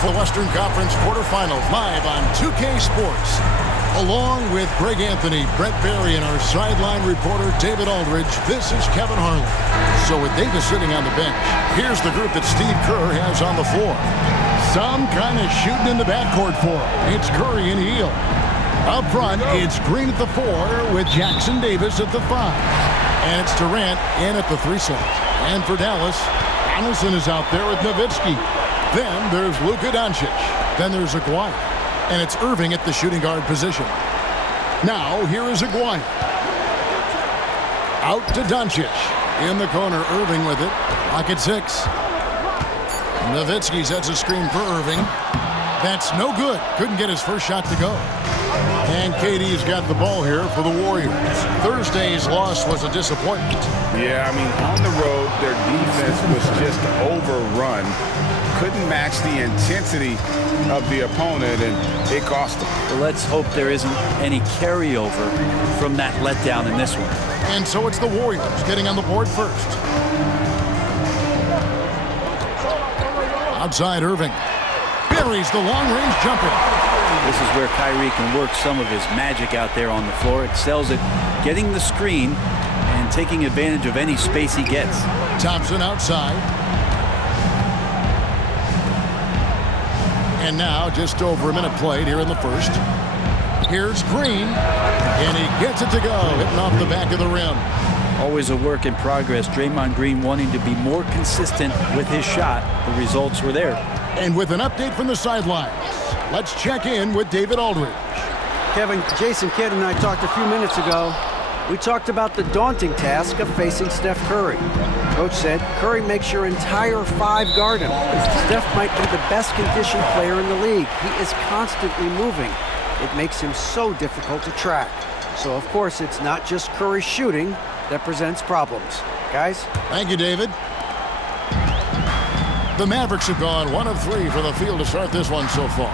for the Western Conference quarterfinals live on 2K Sports. Along with Greg Anthony, Brett Barry, and our sideline reporter David Aldridge, this is Kevin Harlan. So with Davis sitting on the bench, here's the group that Steve Kerr has on the floor. Some kind of shooting in the backcourt for him. It's Curry and Hield. Up front, it's Green at the 4 with Jackson Davis at the 5. And it's Durant in at the 3 slot. And for Dallas, Donaldson is out there with Nowitzki. Then there's Luka Doncic. Then there's Aguirre. And it's Irving at the shooting guard position. Now, here is Aguirre. Out to Doncic. In the corner, Irving with it. Clock at 6. Nowitzki sets a screen for Irving. That's no good. Couldn't get his first shot to go. And KD's got the ball here for the Warriors. Thursday's loss was a disappointment. Yeah, I mean, on the road, their defense was just overrun. Couldn't match the intensity of the opponent, and it cost them. Well, let's hope there isn't any carryover from that letdown in this one. And so it's the Warriors getting on the board first. Outside Irving. Buries the long-range jumper. This is where Kyrie can work some of his magic out there on the floor. Excels at getting the screen and taking advantage of any space he gets. Thompson outside. And now just over a minute played here in the first. Here's Green. And he gets it to go, hitting off the back of the rim. Always a work in progress. Draymond Green wanting to be more consistent with his shot. The results were there. And with an update from the sidelines, let's check in with David Aldridge. Kevin, Jason Kidd and I talked a few minutes ago. We talked about the daunting task of facing Steph Curry. Coach said Curry makes your entire 5 guard him. Steph might be the best conditioned player in the league. He is constantly moving. It makes him so difficult to track. So, of course, it's not just Curry shooting that presents problems. Guys? Thank you, David. The Mavericks have gone 1 of 3 for the field to start this one so far.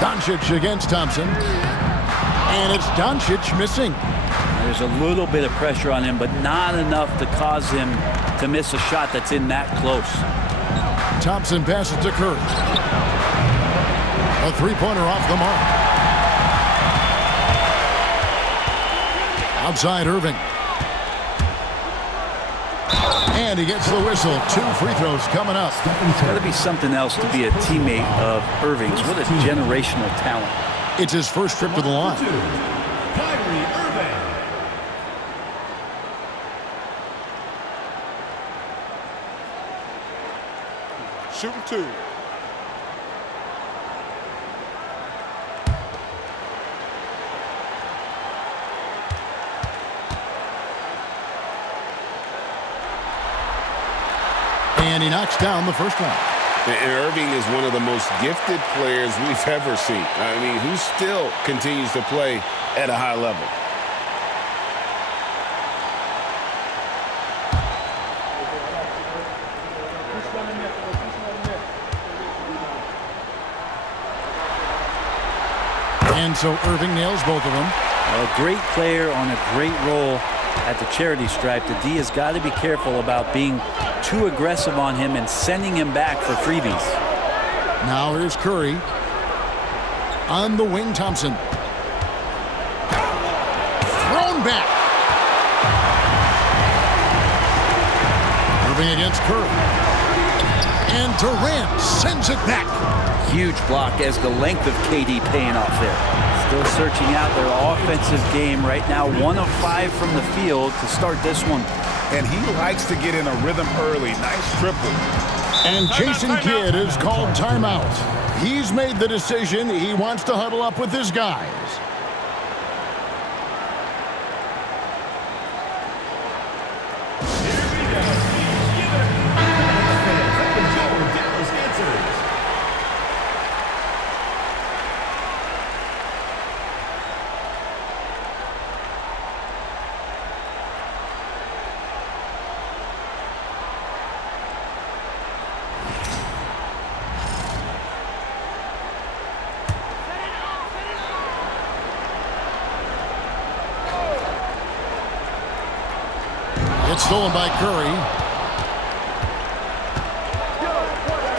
Doncic against Thompson. And it's Doncic missing. There's a little bit of pressure on him, but not enough to cause him to miss a shot that's in that close. Thompson passes to Curry. A 3-pointer off the mark. Outside Irving. And he gets the whistle. 2 free throws coming up. It's got to be something else to be a teammate of Irving's. What a generational talent. It's his first trip to the line. Shooting 2. And he knocks down the first one. And Irving is one of the most gifted players we've ever seen. I mean, who still continues to play at a high level. And so Irving nails both of them. A great player on a great role at the charity stripe. The D has got to be careful about being too aggressive on him and sending him back for freebies. Now here's Curry. On the wing, Thompson. Thrown back. Irving against Curry. And Durant sends it back. Huge block as the length of KD paying off there. Still searching out their offensive game right now. 1 of 5 from the field to start this one. And he likes to get in a rhythm early. Nice triple. And Jason Kidd is called timeout. He's made the decision. He wants to huddle up with his guys. It's stolen by Curry.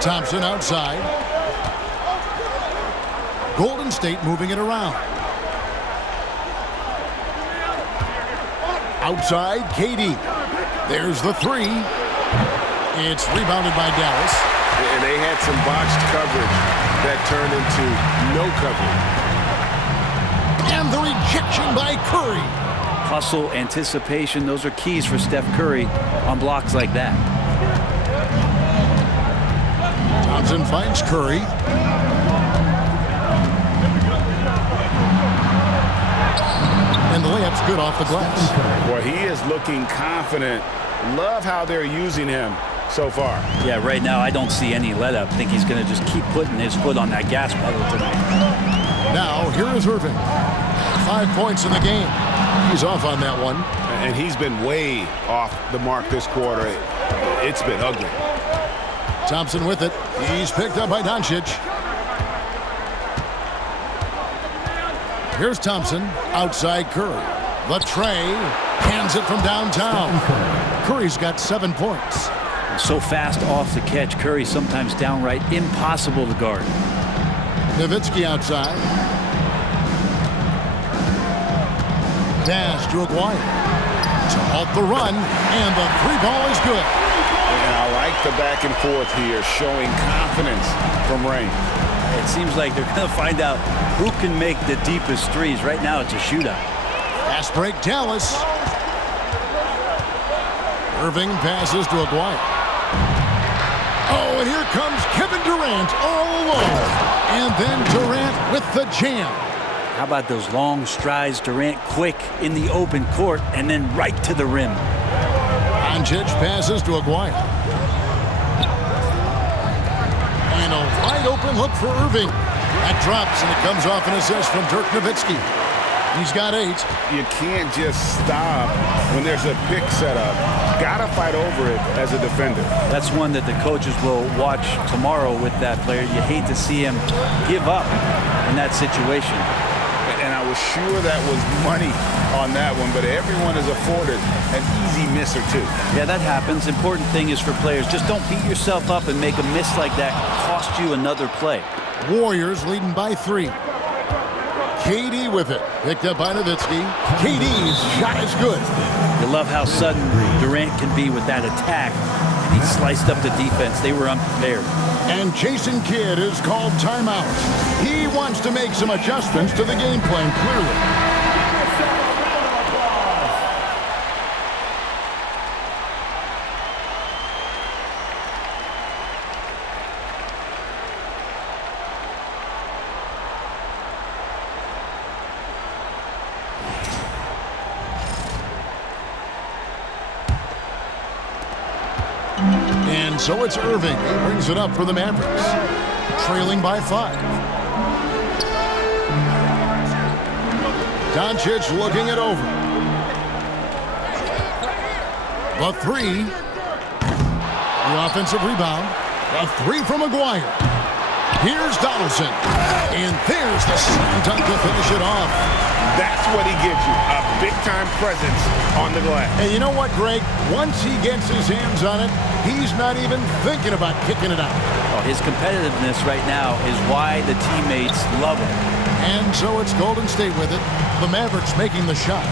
Thompson outside. Golden State moving it around. Outside, KD. There's the three. It's rebounded by Dallas. And they had some botched coverage that turned into no coverage. And the rejection by Curry. Hustle, anticipation, those are keys for Steph Curry on blocks like that. Thompson finds Curry. And the layup's good off the glass. Boy, he is looking confident. Love how they're using him so far. Yeah, right now I don't see any let up. I think he's going to just keep putting his foot on that gas pedal tonight. Now, here is Irving. 5 points in the game. He's off on that one. And he's been way off the mark this quarter. It's been ugly. Thompson with it. He's picked up by Doncic. Here's Thompson. Outside Curry. The tray. Hands it from downtown. Curry's got 7 points. So fast off the catch, Curry sometimes downright impossible to guard. Nowitzki outside. Dash to Aguirre. To halt the run, and the three ball is good. And I like the back and forth here, showing confidence from Rain. It seems like they're going to find out who can make the deepest threes. Right now, it's a shootout. Fast break, Dallas. Irving passes to Aguirre. Oh, and here comes Kevin Durant all alone. And then Durant with the jam. How about those long strides, Durant quick in the open court, and then right to the rim. Doncic passes to Aguirre. And a wide open look for Irving. That drops, and it comes off an assist from Dirk Nowitzki. He's got 8. You can't just stop when there's a pick set up. Gotta fight over it as a defender. That's one that the coaches will watch tomorrow with that player. You hate to see him give up in that situation. And I was sure that was money on that one, but everyone is afforded an easy miss or two. Yeah, that happens. Important thing is for players, just don't beat yourself up and make a miss like that cost you another play. Warriors leading by 3. KD with it. Picked up by Nowitzki. KD's shot is good. You love how sudden Durant can be with that attack. And he sliced up the defense. They were unprepared. And Jason Kidd is called timeout. He wants to make some adjustments to the game plan, clearly. And so it's Irving. He brings it up for the Mavericks. Trailing by 5. Doncic looking it over. The 3. The offensive rebound. The 3 from Aguirre. Here's Donaldson. And there's the slam dunk to finish it off. That's what he gives you, a big-time presence on the glass. And you know what, Greg? Once he gets his hands on it, he's not even thinking about kicking it out. Oh, his competitiveness right now is why the teammates love him. And so it's Golden State with it. The Mavericks making the shot.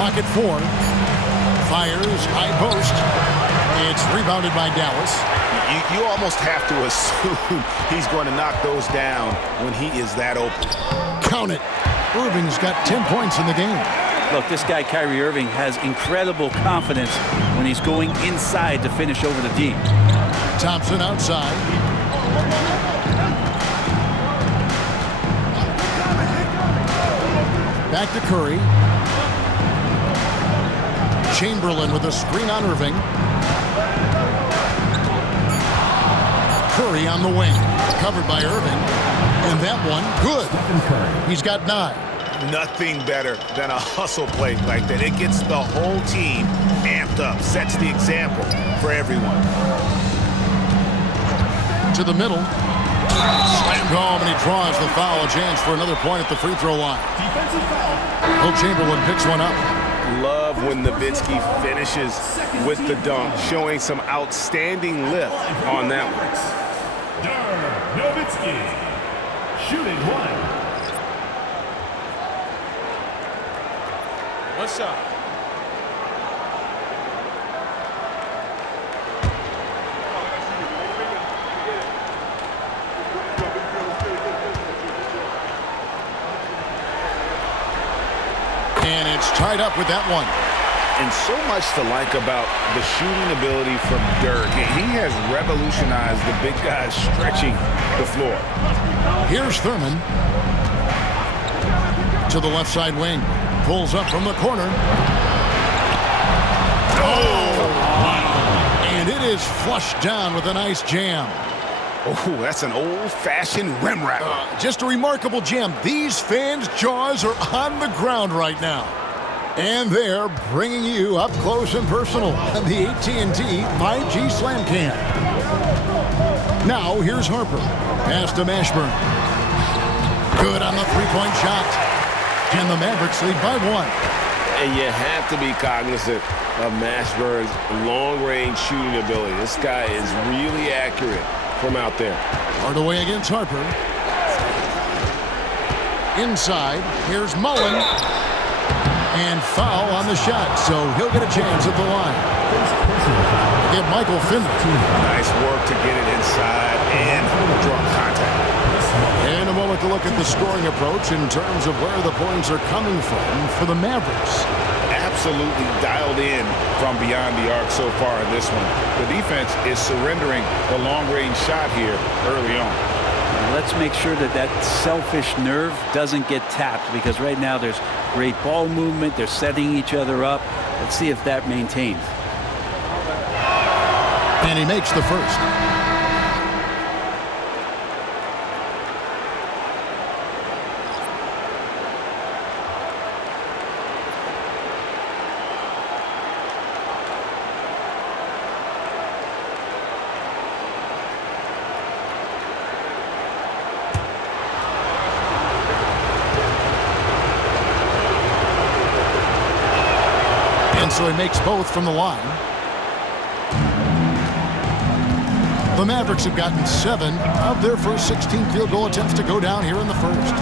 Clock at 4. Fires, high post. It's rebounded by Dallas. You almost have to assume he's going to knock those down when he is that open. Count it. Irving's got 10 points in the game. Look, this guy, Kyrie Irving, has incredible confidence when he's going inside to finish over the D. Thompson outside. Back to Curry. Chamberlain with a screen on Irving. Curry on the wing. Covered by Irving. And that one, good. He's got 9. Nothing better than a hustle play like that. It gets the whole team amped up, sets the example for everyone. To the middle. Slammed home, and he draws the foul. Chance for another point at the free throw line. Defensive foul. Will Chamberlain picks one up. Love love when Nowitzki finishes with the dunk, showing some outstanding lift on that one. Nowitzki, shooting one. One shot. And it's tied up with that one. And so much to like about the shooting ability from Dirk. He has revolutionized the big guys stretching the floor. Here's Thurman. To the left side wing. Pulls up from the corner. Oh! And it is flushed down with a nice jam. Oh, that's an old-fashioned rim wrapper. Just a remarkable jam. These fans' jaws are on the ground right now. And they're bringing you up close and personal on the AT&T 5G Slam Cam. Now, here's Harper. Pass to Mashburn. Good on the three-point shot. And the Mavericks lead by one. And you have to be cognizant of Mashburn's long-range shooting ability. This guy is really accurate from out there. Hardaway against Harper. Inside, here's Mullen. And foul on the shot, so he'll get a chance at the line. Give Michael Finley. Nice work to get it inside and draw contact. And a moment to look at the scoring approach in terms of where the points are coming from for the Mavericks. Absolutely dialed in from beyond the arc so far in this one. The defense is surrendering the long-range shot here early on. Let's make sure that that selfish nerve doesn't get tapped, because right now there's great ball movement. They're setting each other up. Let's see if that maintains. And he makes the first. So he makes both from the line. The Mavericks have gotten 7 of their first 16 field goal attempts to go down here in the first.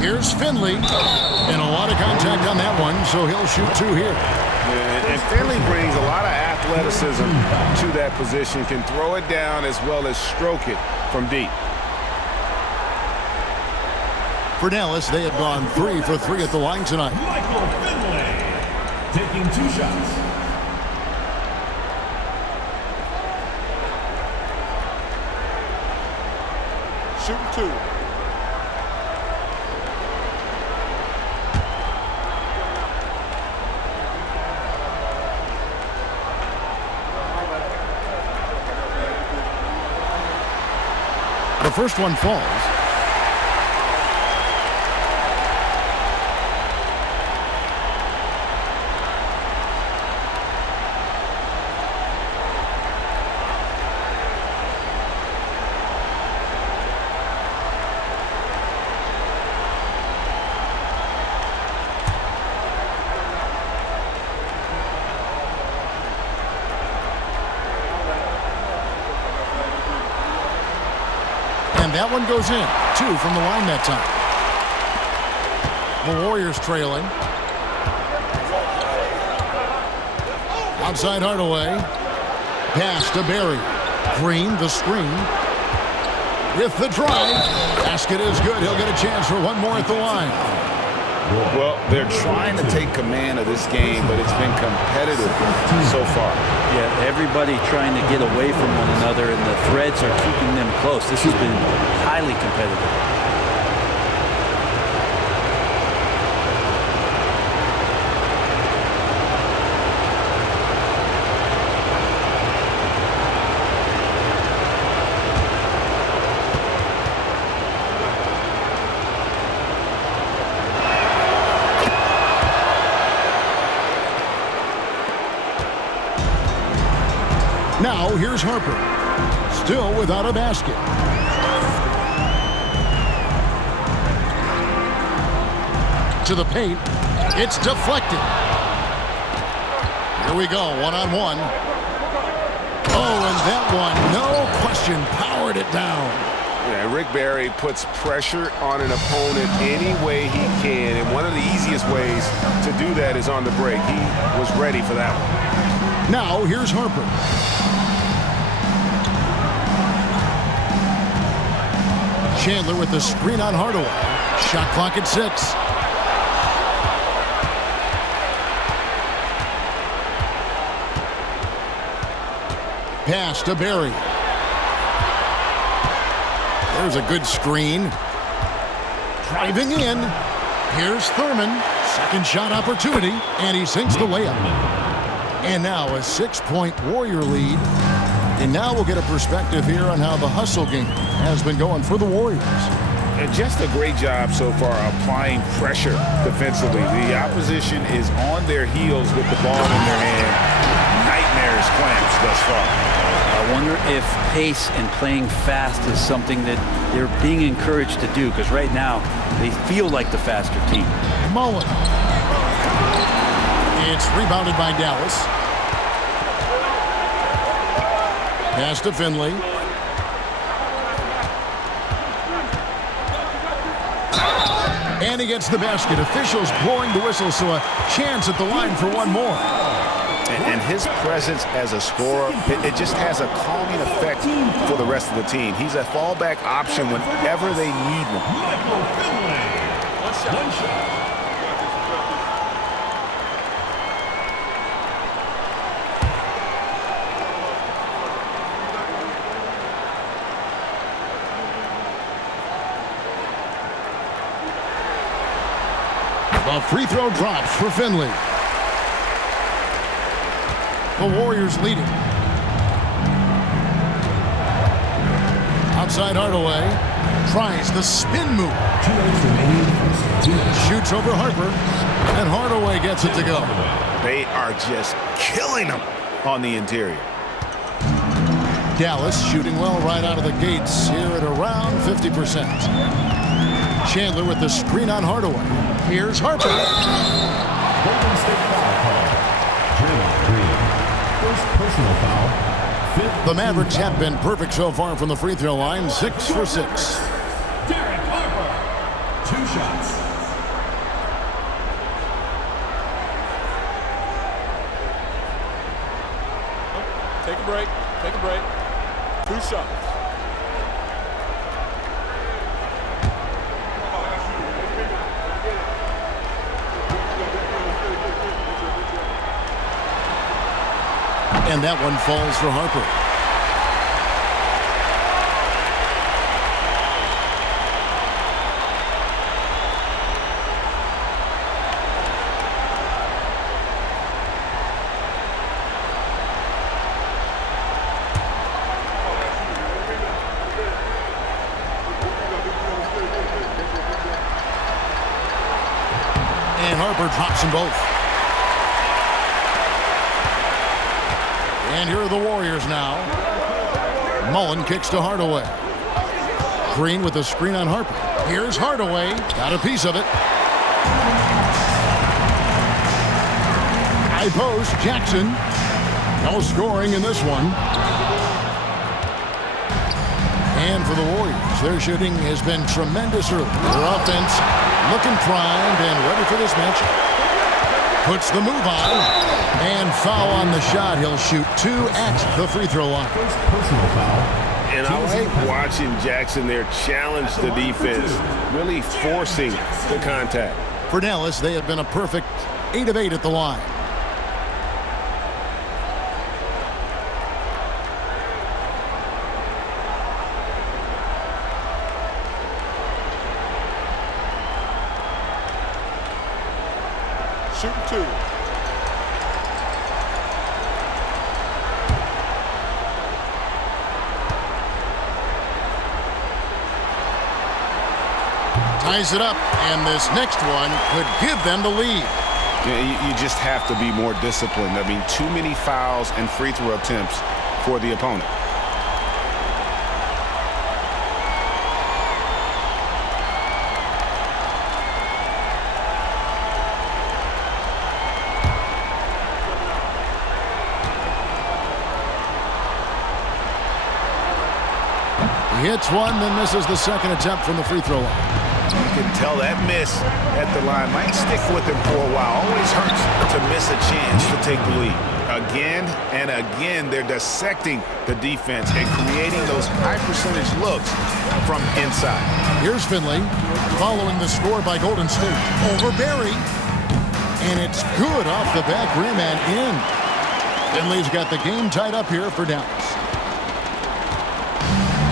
Here's Finley. And a lot of contact on that one, so he'll shoot 2 here. And Finley brings a lot of athleticism to that position, can throw it down as well as stroke it from deep. For Dallas, they have gone 3 for 3 at the line tonight. Michael Finley, taking 2 shots. Shooting 2. The first one falls. That one goes in. 2 from the line that time. The Warriors trailing. Outside Hardaway. Pass to Barry. Green, the screen. With the drive. Basket is good. He'll get a chance for one more at the line. Well, they're trying to take command of this game, but it's been competitive so far. Yeah, everybody trying to get away from one another, and the threads are keeping them close. This has been highly competitive. Now here's Harper. Still without a basket. To the paint. It's deflected. Here we go, one-on-one. Oh, and that one, no question, powered it down. Yeah, Rick Barry puts pressure on an opponent any way he can, and one of the easiest ways to do that is on the break. He was ready for that one. Now, here's Harper. Chandler with the screen on Hardaway. Shot clock at 6. Pass to Barry. There's a good screen. Driving in. Here's Thurman. Second shot opportunity, and he sinks the layup. And now a 6-point Warrior lead. And now we'll get a perspective here on how the hustle game has been going for the Warriors. And just a great job so far applying pressure defensively. The opposition is on their heels with the ball in their hand. Nightmares clamps thus far. I wonder if pace and playing fast is something that they're being encouraged to do, because right now they feel like the faster team. Mullen. It's rebounded by Dallas. Pass to Finley. And he gets the basket. Officials blowing the whistle, so a chance at the line for one more. And his presence as a scorer, it just has a calming effect for the rest of the team. He's a fallback option whenever they need him. One shot. The free throw drops for Finley. The Warriors leading. Outside Hardaway. Tries the spin move. Shoots over Harper. And Hardaway gets it to go. They are just killing them on the interior. Dallas shooting well right out of the gates here at around 50%. Chandler with the screen on Hardaway. Here's Harper. Golden State foul call. Draymond Green. First personal foul. Fifth. The Mavericks have been perfect so far from the free throw line. 6 for 6. Derek Harper. 2 shots. Take a break. Take a break. 2 shots. And that one falls for Harper. And Harper drops them both. And here are the Warriors now. Mullen kicks to Hardaway. Green with a screen on Harper. Here's Hardaway. Got a piece of it. High post, Jackson. No scoring in this one. And for the Warriors, their shooting has been tremendous early. Their offense looking primed and ready for this matchup. Puts the move on. And foul on the shot. He'll shoot 2 at the free throw line. First personal foul. And I like watching Jackson there challenge the defense, really forcing the contact. For Dallas, they have been a perfect 8 of 8 at the line. Shooting 2. Ties it up, and this next one could give them the lead. Yeah, you just have to be more disciplined. I mean, too many fouls and free throw attempts for the opponent. hits one, then misses the second attempt from the free throw line. You can tell that miss at the line might stick with him for a while. Always hurts to miss a chance to take the lead. Again and again, they're dissecting the defense and creating those high-percentage looks from inside. Here's Finley following the score by Golden State over Barry. And it's good off the back rim and in. Finley's got the game tied up here for Dallas.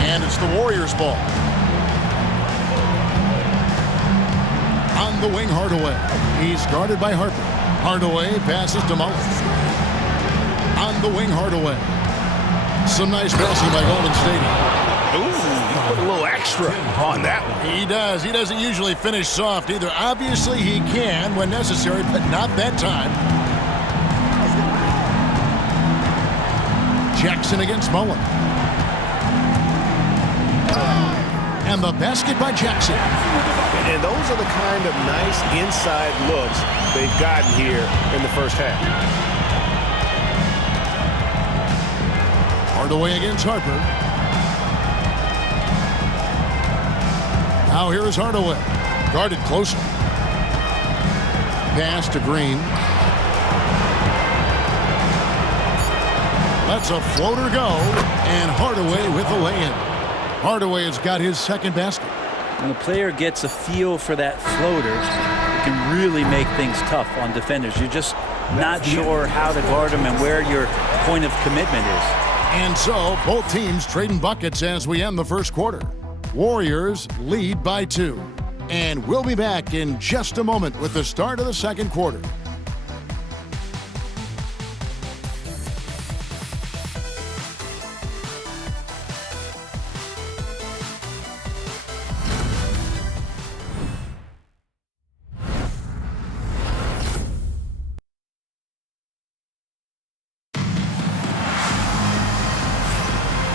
And it's the Warriors' ball. On the wing, Hardaway. He's guarded by Harper. Hardaway passes to Mullen. On the wing, Hardaway. Some nice passing by Golden State. Ooh, he put a little extra on that one. He does. He doesn't usually finish soft either. Obviously, he can when necessary, but not that time. Jackson against Mullen. And the basket by Jackson. And those are the kind of nice inside looks they've gotten here in the first half. Hardaway against Harper. Now here is Hardaway. Guarded closely. Pass to Green. Lets a floater go. And Hardaway with the lay-in. Hardaway has got his second basket. When a player gets a feel for that floater, it can really make things tough on defenders. You're just not sure how to guard them and where your point of commitment is. And so, both teams trading buckets as we end the first quarter. Warriors lead by 2. And we'll be back in just a moment with the start of the second quarter.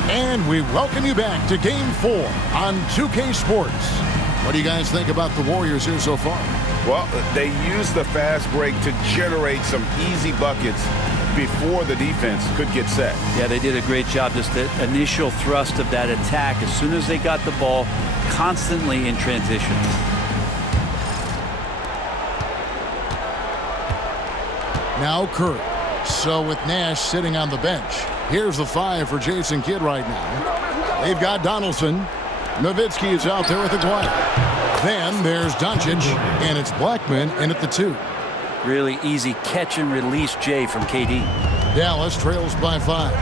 And we welcome you back to Game 4 on 2K Sports. What do you guys think about the Warriors here so far? Well, they used the fast break to generate some easy buckets before the defense could get set. Yeah, they did a great job. Just the initial thrust of that attack, as soon as they got the ball, constantly in transition. Now Curry. So with Nash sitting on the bench, here's the 5 for Jason Kidd right now. They've got Donaldson. Nowitzki is out there with Aguirre. Then there's Doncic, and it's Blackman in at the 2. Really easy catch and release Jay from KD. Dallas trails by 5.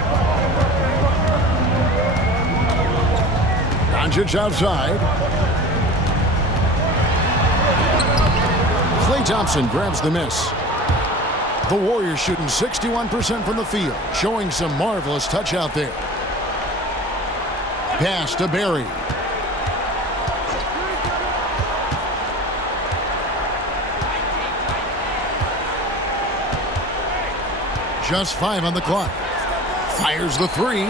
Doncic outside. Klay Thompson grabs the miss. The Warriors shooting 61% from the field, showing some marvelous touch out there. Pass to Barry. Just 5 on the clock. Fires the 3.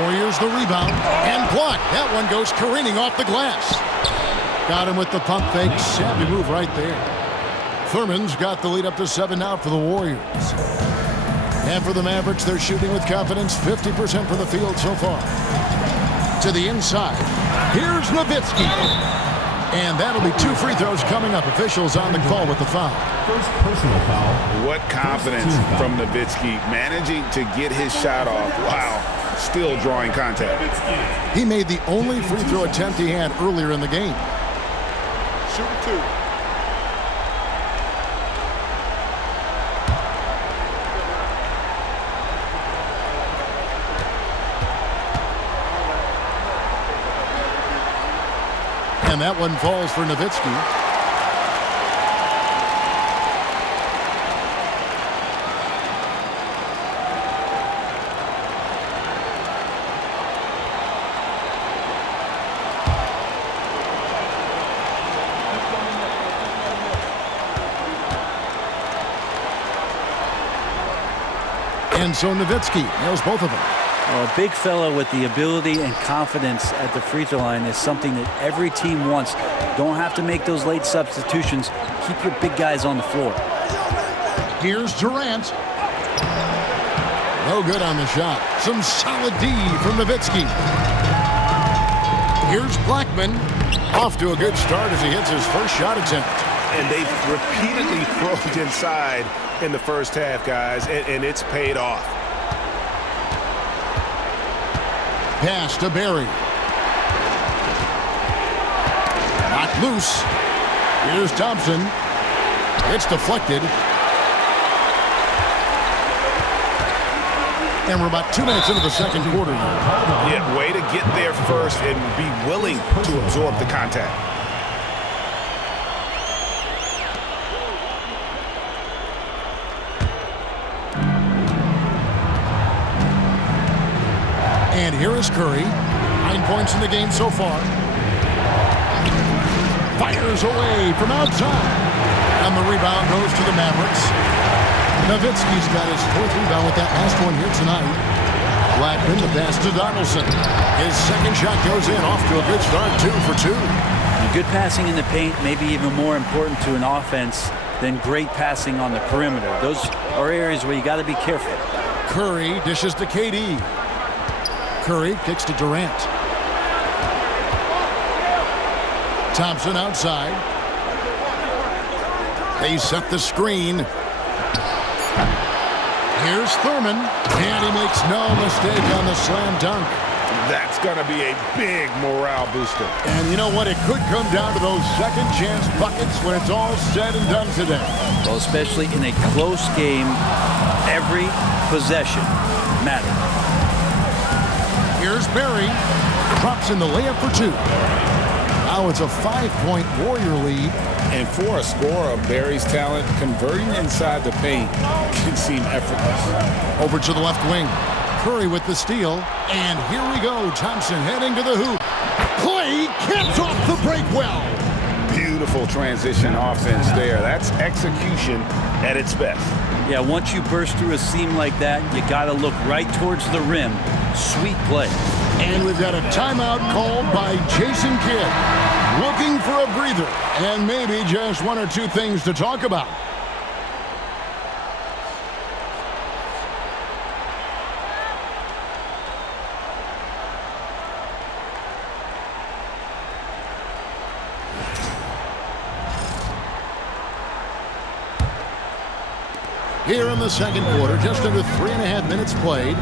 Warriors the rebound. And blocked. That one goes careening off the glass. Got him with the pump fake. Savvy move right there. Thurman's got the lead up to 7 now for the Warriors. And for the Mavericks, they're shooting with confidence, 50% from the field so far. To the inside. Here's Nowitzki. And that'll be 2 free throws coming up. Officials on the call with the foul. First personal foul. What confidence from Nowitzki, managing to get his shot off while still drawing contact. He made the only free throw attempt he had earlier in the game. Shooting 2. And that one falls for Nowitzki. And so Nowitzki nails both of them. Well, a big fella with the ability and confidence at the free throw line is something that every team wants. Don't have to make those late substitutions. Keep your big guys on the floor. Here's Durant. No good on the shot. Some solid D from Nowitzki. Here's Blackman. Off to a good start as he hits his first shot attempt. And they've repeatedly probed inside in the first half, guys, and it's paid off. Pass to Barry. Knocked loose. Here's Thompson. It's deflected. And we're about 2 minutes into the second quarter. Yeah, way to get there first and be willing to absorb the contact. And here is Curry. 9 points in the game so far. Fires away from outside. And the rebound goes to the Mavericks. Nowitzki's got his 4th rebound with that last one here tonight. Blackman, the pass to Donaldson. His second shot goes in, off to a good start, 2 for 2. Good passing in the paint may be even more important to an offense than great passing on the perimeter. Those are areas where you got to be careful. Curry dishes to KD. Curry kicks to Durant. Thompson outside. They set the screen. Here's Thurman, and he makes no mistake on the slam dunk. That's going to be a big morale booster. And you know what? It could come down to those second chance buckets when it's all said and done today. Well, especially in a close game, every possession matters. Here's Barry. Drops in the layup for 2. Now it's a 5-point Warrior lead. And for a scorer of Barry's talent, converting inside the paint can seem effortless. Over to the left wing. Curry with the steal. And here we go. Thompson heading to the hoop. Clay caps off the break well. Beautiful transition offense there. That's execution at its best. Yeah, once you burst through a seam like that, you got to look right towards the rim. Sweet play. And we've got a timeout called by Jason Kidd. Looking for a breather and maybe just 1 or 2 things to talk about. Here in the second quarter, just under 3.5 minutes played.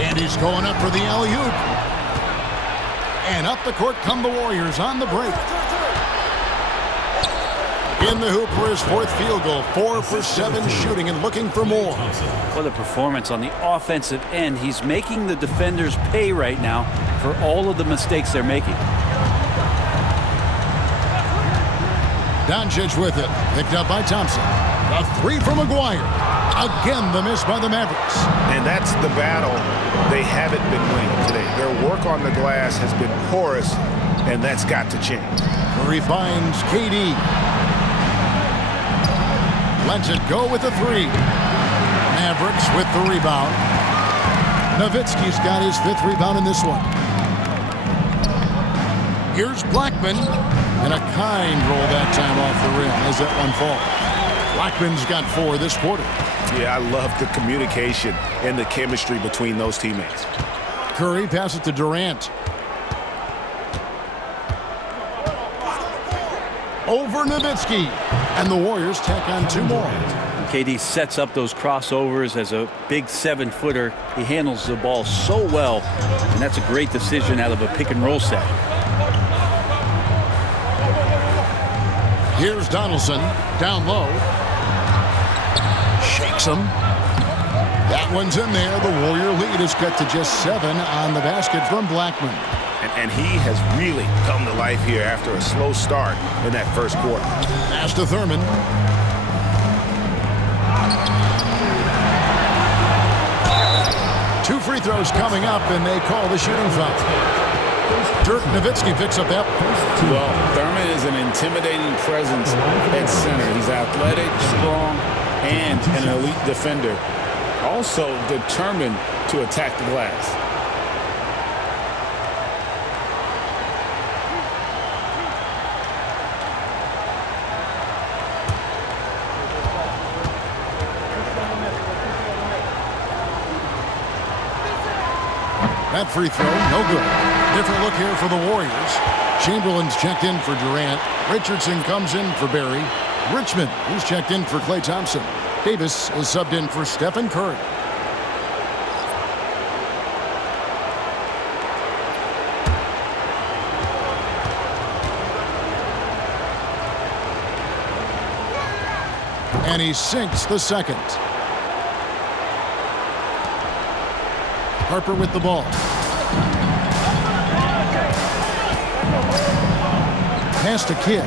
And he's going up for the alley-oop. And up the court come the Warriors on the break. In the hoop for his 4th field goal. 4 for 7 shooting and looking for more. What a performance on the offensive end. He's making the defenders pay right now for all of the mistakes they're making. Doncic with it. Picked up by Thompson. A 3 from McGuire. Again, the miss by the Mavericks. And that's the battle they haven't been winning today. Their work on the glass has been porous, and that's got to change. Curry finds KD. Lets it go with a 3. Mavericks with the rebound. Nowitzki's got his 5th rebound in this one. Here's Blackman. And a kind roll that time off the rim as that one falls. Blackman's got 4 this quarter. Yeah, I love the communication and the chemistry between those teammates. Curry passes to Durant. Over Nowitzki. And the Warriors tack on 2 more. KD sets up those crossovers as a big 7-footer. He handles the ball so well, and that's a great decision out of a pick-and-roll set. Here's Donaldson, down low. Shakes him. That one's in there. The Warrior lead is cut to just 7 on the basket from Blackman. And he has really come to life here after a slow start in that first quarter. Pass to Thurman. Two free throws coming up, and they call the shooting foul. Dirk Nowitzki picks up that. Well, Thurman is an intimidating presence at center. He's athletic, strong, and an elite defender. Also determined to attack the glass. That free throw, no good. Different look here for the Warriors. Chamberlain's checked in for Durant. Richardson comes in for Barry. Richmond is checked in for Klay Thompson. Davis is subbed in for Stephen Curry. And he sinks the second. Harper with the ball. Pass to Kidd.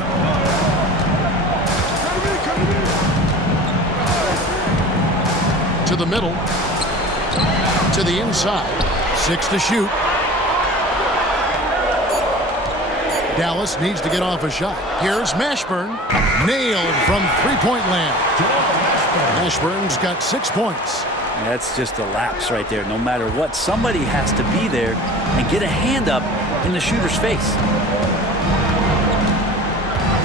To the middle. To the inside. 6 to shoot. Dallas needs to get off a shot. Here's Mashburn. Nailed from three-point land. Mashburn's got 6 points. That's just a lapse right there. No matter what, somebody has to be there and get a hand up in the shooter's face.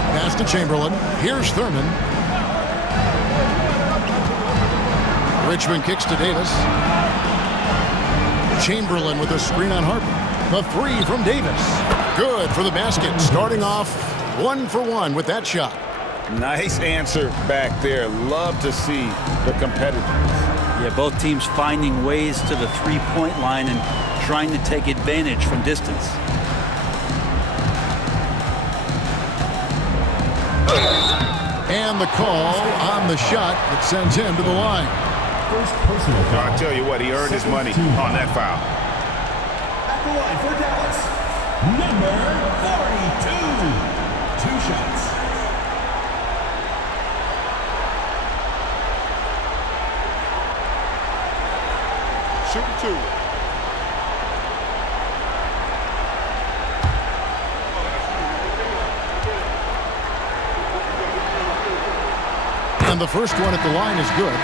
Pass to Chamberlain. Here's Thurman. Richmond kicks to Davis. Chamberlain with a screen on Harper. The three from Davis. Good for the basket. Starting off 1 for 1 with that shot. Nice answer back there. Love to see the competitiveness. Yeah, both teams finding ways to the three-point line and trying to take advantage from distance. And the call on the shot that sends him to the line. First personal foul. I'll tell you what, he earned his money on that foul. At the line for Dallas, number 42. 2 shots. Shooting 2. And the first one at the line is good.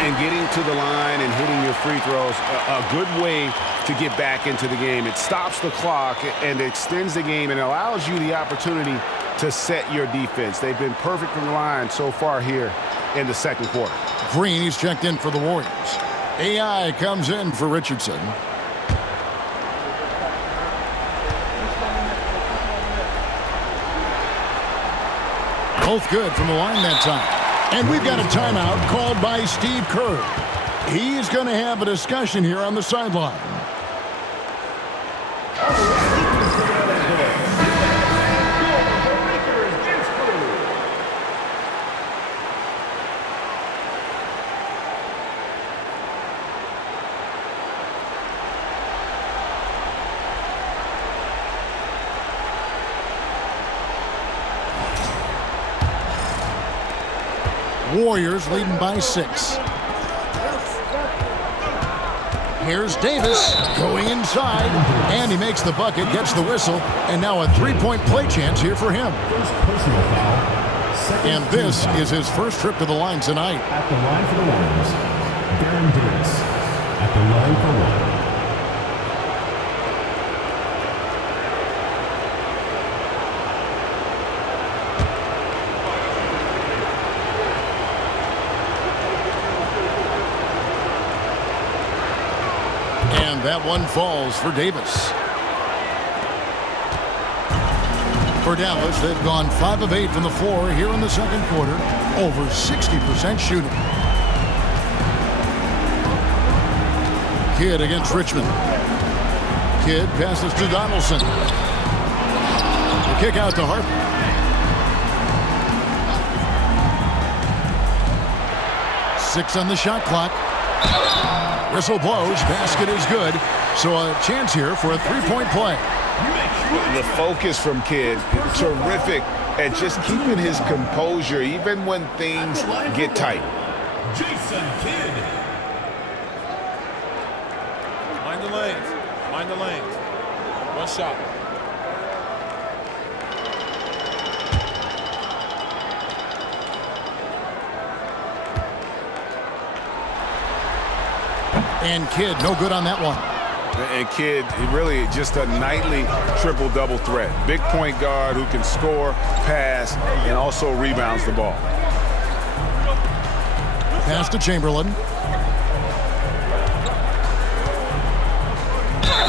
And getting to the line and hitting your free throws, a good way to get back into the game. It stops the clock and extends the game and allows you the opportunity to set your defense. They've been perfect from the line so far here in the second quarter. Green, he's checked in for the Warriors. AI comes in for Richardson. Both good from the line that time. And we've got a timeout called by Steve Kerr. He's going to have a discussion here on the sideline. Warriors leading by 6. Here's Davis going inside, and he makes the bucket, gets the whistle, and now a three-point play chance here for him. First personal foul. And this is his first trip to the line tonight. At the line for the Warriors, Baron Davis. At the line for 1. That one falls for Davis. For Dallas, they've gone 5 of 8 from the floor here in the second quarter. Over 60% shooting. Kidd against Richmond. Kidd passes to Donaldson. The kick out to Harper. Six on the shot clock. Whistle blows, basket is good. So a chance here for a three-point play. The focus from Kidd, terrific at just keeping his composure even when things get tight. Jason Kidd. Mind the lanes. Mind the lanes. One shot. And Kidd, no good on that one. And Kidd, really just a nightly triple-double threat. Big point guard who can score, pass, and also rebounds the ball. Pass to Chamberlain.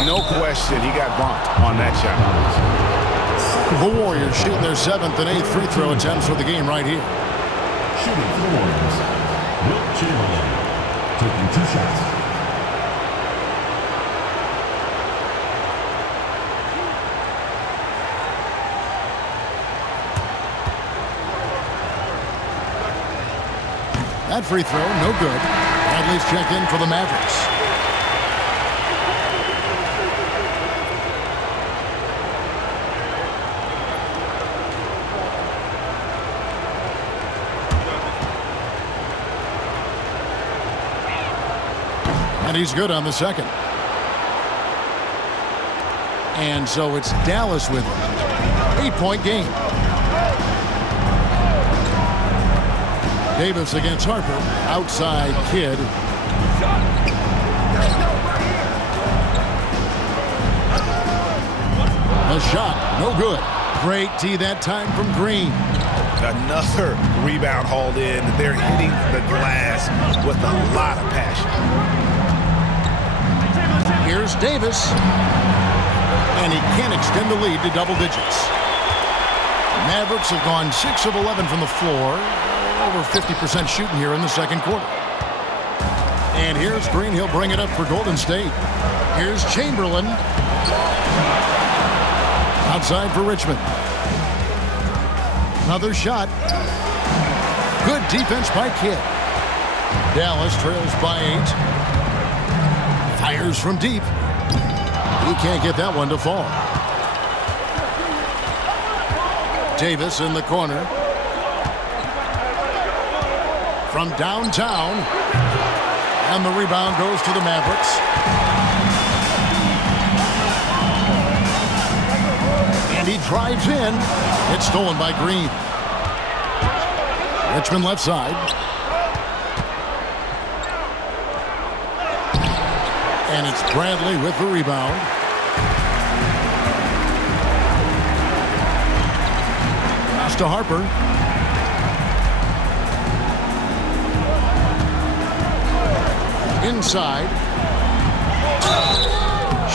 No question, he got bumped on that shot. The Warriors shooting their 7th and 8th free throw attempts for the game right here. Shooting for the Warriors, Wilt Chamberlain, taking 2 shots. That free throw, no good. Bradley's checked in for the Mavericks. And he's good on the second. And so it's Dallas with it. 8-point game. Davis against Harper. Outside Kidd. A shot. No good. Great tee that time from Green. Another rebound hauled in. They're hitting the glass with a lot of passion. Here's Davis. And he can't extend the lead to double digits. Mavericks have gone 6 of 11 from the floor. Over 50% shooting here in the second quarter. And here's Green. He'll bring it up for Golden State. Here's Chamberlain. Outside for Richmond. Another shot. Good defense by Kidd. Dallas trails by 8. Fires from deep. He can't get that one to fall. Davis in the corner. From downtown. And the rebound goes to the Mavericks. And he drives in. It's stolen by Green. Richmond left side. And it's Bradley with the rebound. Pass to Harper. Inside.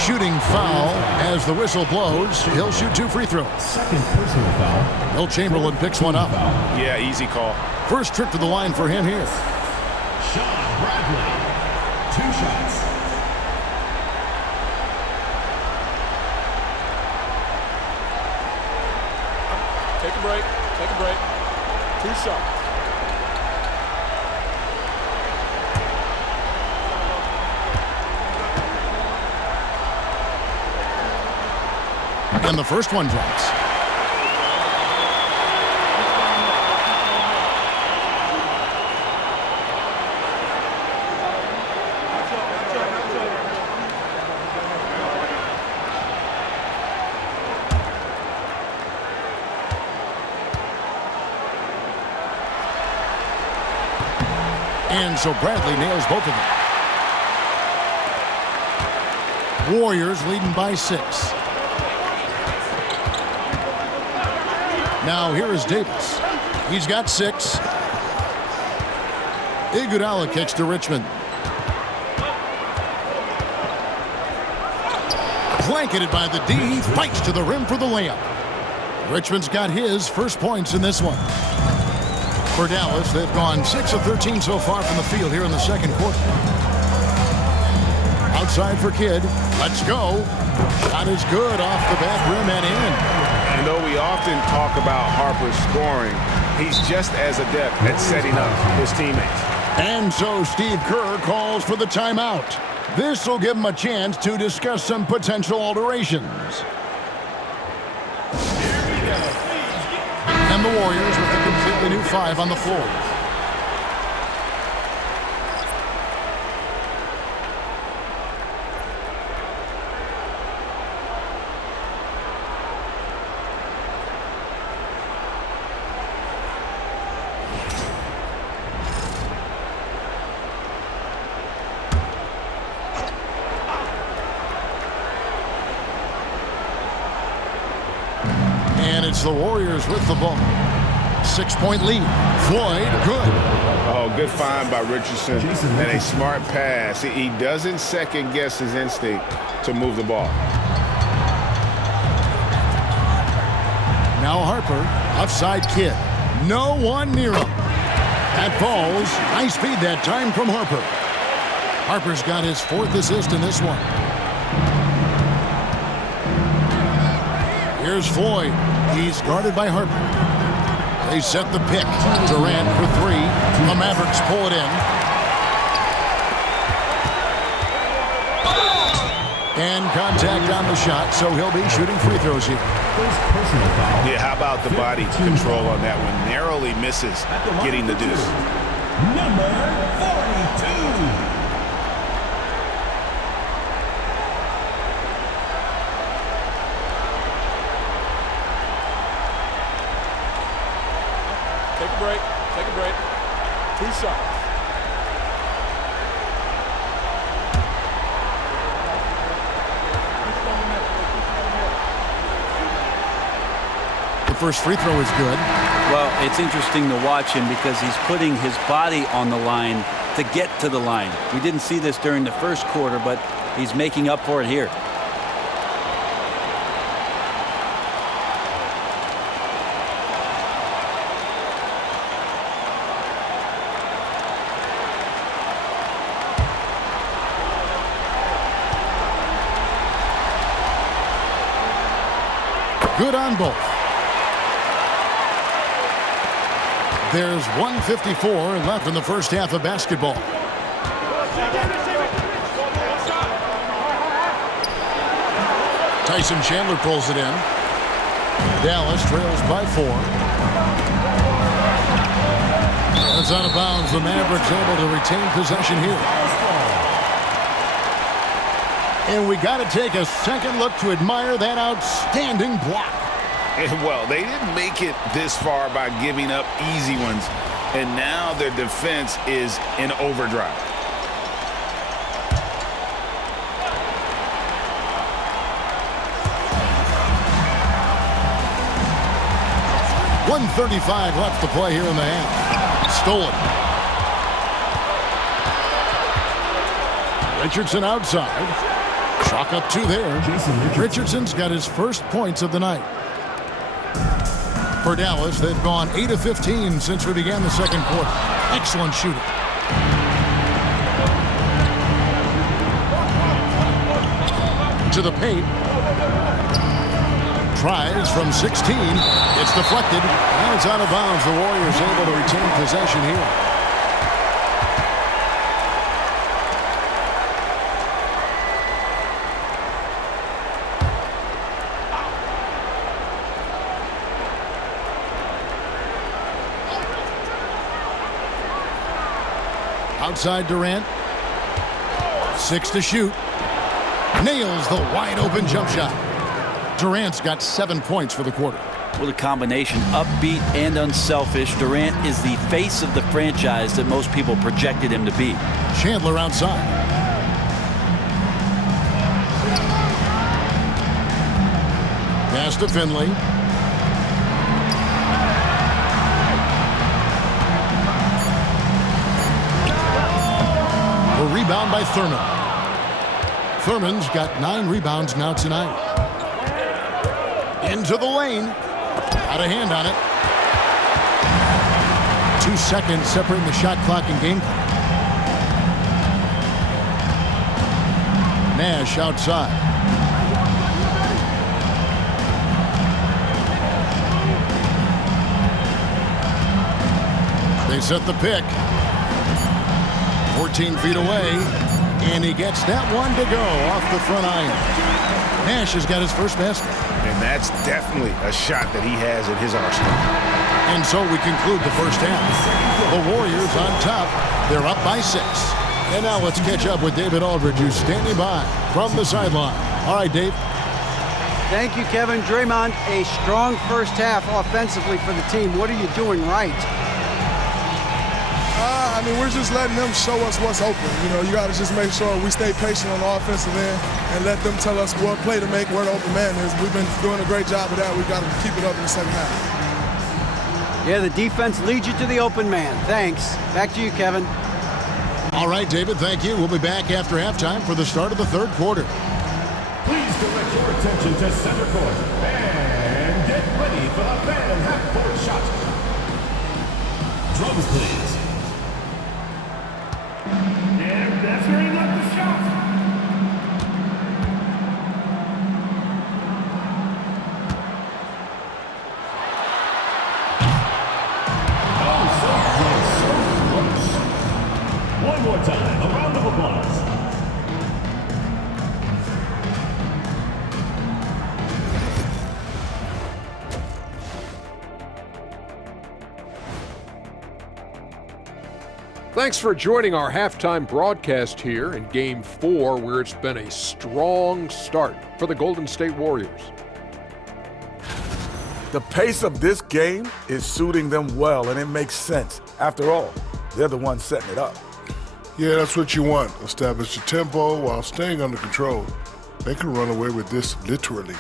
Shooting foul as the whistle blows. He'll shoot 2 free throws. Second personal foul. Will Chamberlain picks one up. Yeah, easy call. First trip to the line for him here. Sean Bradley, 2 shots. Take a break. Take a break. 2 shots. And the first one drops. And so Bradley nails both of them. Warriors leading by 6. Now here is Davis. He's got 6. Iguodala kicks to Richmond. Blanketed by the D. Fights to the rim for the layup. Richmond's got his first points in this one. For Dallas, they've gone 6 of 13 so far from the field here in the second quarter. Outside for Kidd. Let's go. Shot is good off the back rim and in. And though we often talk about Harper's scoring, he's just as adept at setting up his teammates. And so Steve Kerr calls for the timeout. This will give him a chance to discuss some potential alterations. And the Warriors with a completely new 5 on the floor. And it's the Warriors with the ball. 6-point lead. Floyd, good. Oh, good find by Richardson and a smart pass. He doesn't second-guess his instinct to move the ball. Now Harper, offside kid. No one near him. That falls. High speed that time from Harper. Harper's got his 4th assist in this one. Here's Floyd. He's guarded by Harper. They set the pick. Durant for 3. The Mavericks pull it in. And contact on the shot, so he'll be shooting free throws here. Yeah, how about the body control on that one? Narrowly misses getting the deuce. Number 42. Take a break. Take a break. 2 shots. The first free throw is good. Well, it's interesting to watch him because he's putting his body on the line to get to the line. We didn't see this during the first quarter, but he's making up for it here. Good on both. There's 1:54 left in the first half of basketball. Tyson Chandler pulls it in. Dallas trails by 4. It's out of bounds. The Mavericks able to retain possession here. And we got to take a second look to admire that outstanding block. Well, they didn't make it this far by giving up easy ones, and now their defense is in overdrive. .135 left to play here in the half. Stolen. Richardson outside. Chalk up 2 there. Richardson's got his first points of the night. For Dallas, they've gone 8 of 15 since we began the second quarter. Excellent shooting. To the paint. Tries from 16. It's deflected. And it's out of bounds. The Warriors able to retain possession here. Outside Durant. 6 to shoot. Nails the wide open jump shot. Durant's got 7 points for the quarter. With a combination upbeat and unselfish, Durant is the face of the franchise that most people projected him to be. Chandler outside. Pass to Finley. A rebound by Thurman. Thurman's got 9 rebounds now tonight. Into the lane. Out of hand on it. 2 seconds separating the shot clock and game clock. Nash outside. They set the pick. 14 feet away. And he gets that one to go off the front iron. Nash has got his first basket. And that's definitely a shot that he has in his arsenal. And so we conclude the first half. The Warriors on top. They're up by 6. And now let's catch up with David Aldridge, who's standing by from the sideline. All right, Dave. Thank you, Kevin. Draymond, a strong first half offensively for the team. What are you doing right? I mean, we're just letting them show us what's open. You know, you got to just make sure we stay patient on the offensive end and let them tell us what play to make, where the open man is. We've been doing a great job of that. We've got to keep it up in the second half. Yeah, the defense leads you to the open man. Thanks. Back to you, Kevin. All right, David, thank you. We'll be back after halftime for the start of the third quarter. Please direct your attention to center court and get ready for the fan half-court shot. Drums, please. And that's where he left the shot. One more time, a round of applause. Thanks for joining our halftime broadcast here in Game 4, where it's been a strong start for the Golden State Warriors. The pace of this game is suiting them well, and it makes sense. After all, they're the ones setting it up. Yeah, that's what you want. Establish the tempo while staying under control. They can run away with this literally.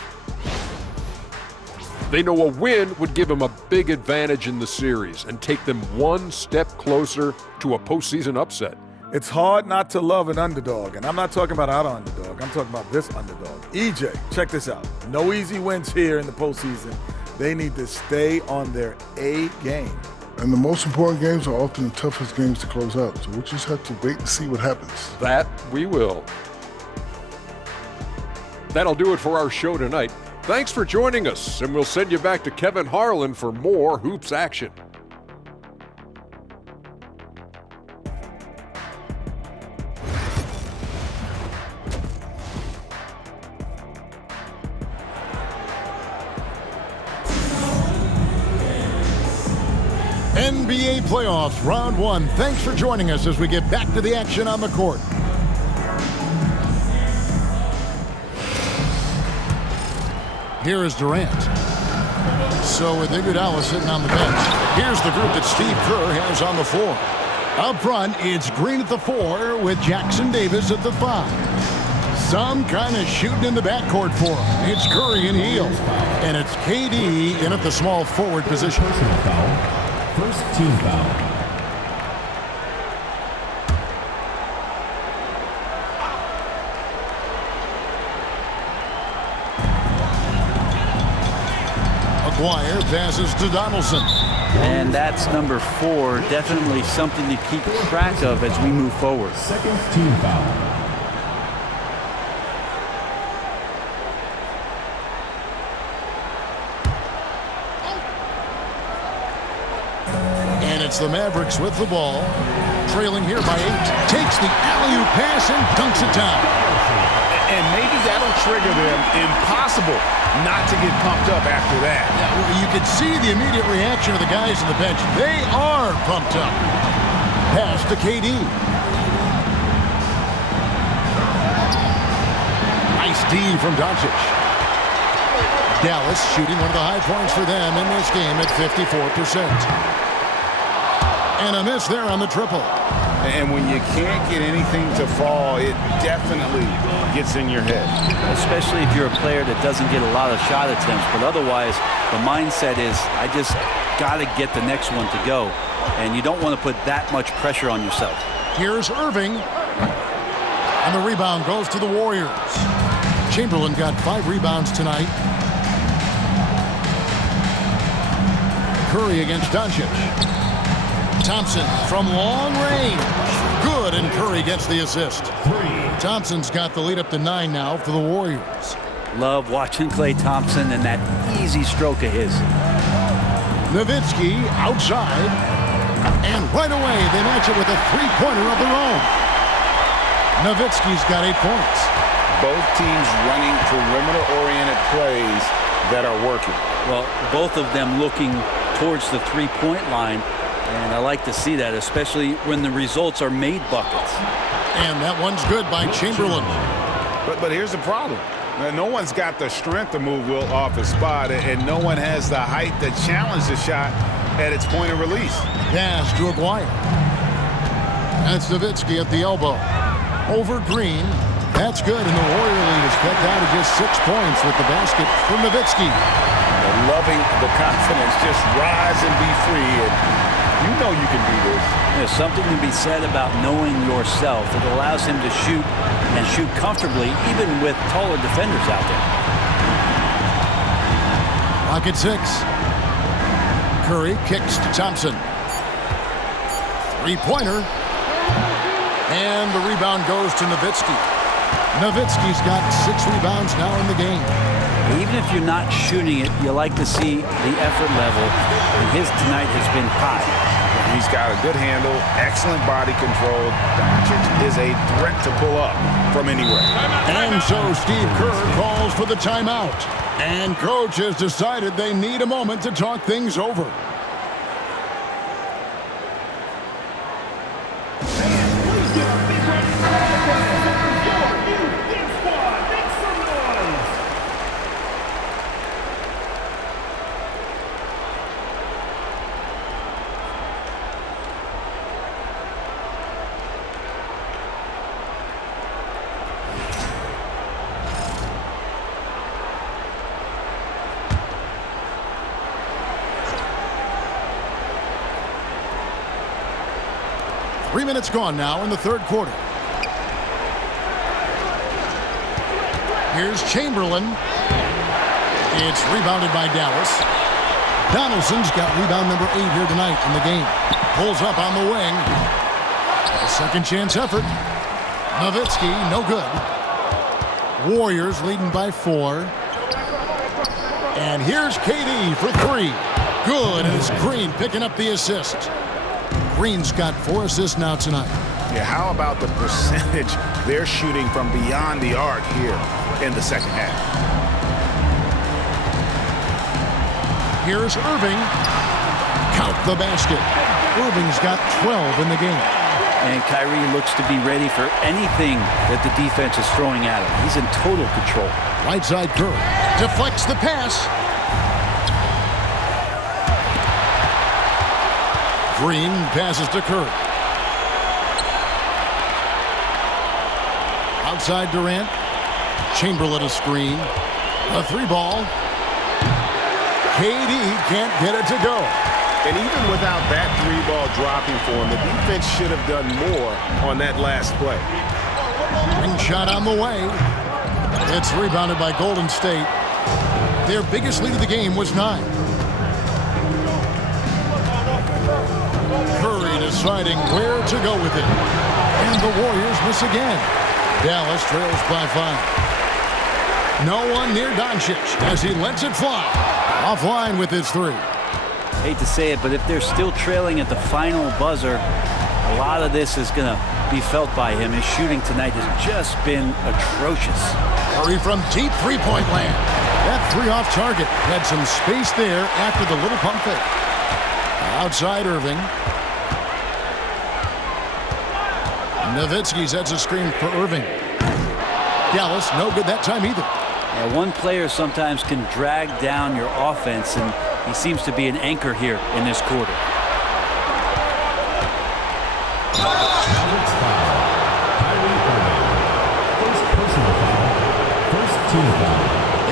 They know a win would give them a big advantage in the series and take them one step closer to a postseason upset. It's hard not to love an underdog, and I'm not talking about our underdog. I'm talking about this underdog. EJ, check this out. No easy wins here in the postseason. They need to stay on their A game. And the most important games are often the toughest games to close out, so we'll just have to wait and see what happens. That we will. That'll do it for our show tonight. Thanks for joining us, and we'll send you back to Kevin Harlan for more Hoops action. NBA playoffs, round 1. Thanks for joining us as we get back to the action on the court. Here is Durant. So with Iguodala sitting on the bench, here's the group that Steve Kerr has on the floor. Up front, it's Green at the 4 with Jackson Davis at the 5. Some kind of shooting in the backcourt for him. It's Curry and Hield. And it's KD in at the small forward position. Personal foul. First team foul. Maguire passes to Donaldson. And that's number 4. Definitely something to keep track of as we move forward. Second team foul. And it's the Mavericks with the ball. Trailing here by 8. Takes the alley-oop pass and dunks it down. And maybe that'll trigger them. Impossible not to get pumped up after that. Yeah, well, you can see the immediate reaction of the guys on the bench. They are pumped up. Pass to KD. Nice D from Doncic. Dallas shooting one of the high points for them in this game at 54%. And a miss there on the triple. And when you can't get anything to fall, it definitely gets in your head. Especially if you're a player that doesn't get a lot of shot attempts. But otherwise, the mindset is, I just got to get the next one to go. And you don't want to put that much pressure on yourself. Here's Irving. And the rebound goes to the Warriors. Chamberlain got 5 rebounds tonight. Curry against Doncic. Thompson from long range. Good, and Curry gets the assist. Thompson's got the lead up to 9 now for the Warriors. Love watching Klay Thompson and that easy stroke of his. Nowitzki outside. And right away, they match it with a three-pointer of their own. Nowitzki's got 8 points. Both teams running perimeter-oriented plays that are working. Well, both of them looking towards the three-point line. And I like to see that, especially when the results are made buckets. And that one's good by Chamberlain. But here's the problem. No one's got the strength to move Wilt off his spot, and no one has the height to challenge the shot at its point of release. Pass to Aguirre. That's Nowitzki at the elbow. Over Green. That's good, and the Warrior lead is cut down to just 6 points with the basket from Nowitzki. loving the confidence. Just rise and be free, and you know you can do this. There's something to be said about knowing yourself. It allows him to shoot and shoot comfortably, even with taller defenders out there. Rocket 6. Curry kicks to Thompson. Three-pointer. And the rebound goes to Nowitzki. Nowitzki's got 6 rebounds now in the game. Even if you're not shooting it, you like to see the effort level. And his tonight has been high. He's got a good handle, excellent body control. Doncic is a threat to pull up from anywhere. And so Steve Kerr calls for the timeout. And coach has decided they need a moment to talk things over. Three minutes gone now in the third quarter. Here's Chamberlain. It's rebounded by Dallas. Donaldson's got rebound number 8 here tonight in the game. Pulls up on the wing. A second chance effort. Nowitzki, no good. Warriors leading by 4. And here's KD for 3. Good, and it's Green picking up the assist. Green's got 4 assists now tonight. Yeah, how about the percentage they're shooting from beyond the arc here in the second half? Here's Irving. Count the basket. Irving's got 12 in the game. And Kyrie looks to be ready for anything that the defense is throwing at him. He's in total control. Right side Curry. Deflects the pass. Green passes to Curry. Outside Durant. Chamberlain a screen. A 3-ball. KD can't get it to go. And even without that 3-ball dropping for him, the defense should have done more on that last play. Ring shot on the way. It's rebounded by Golden State. Their biggest lead of the game was 9. Curry deciding where to go with it. And the Warriors miss again. Dallas trails by 5. No one near Doncic as he lets it fly. Offline with his 3. Hate to say it, but if they're still trailing at the final buzzer, a lot of this is going to be felt by him. His shooting tonight has just been atrocious. Curry from deep three-point land. That 3 off target had some space there after the little pump fake. Outside Irving. Nowitzki sets a screen for Irving. Dallas, no good that time either. Yeah, one player sometimes can drag down your offense, and he seems to be an anchor here in this quarter. Mavericks foul. Kyrie Irving. First personal foul. First team foul.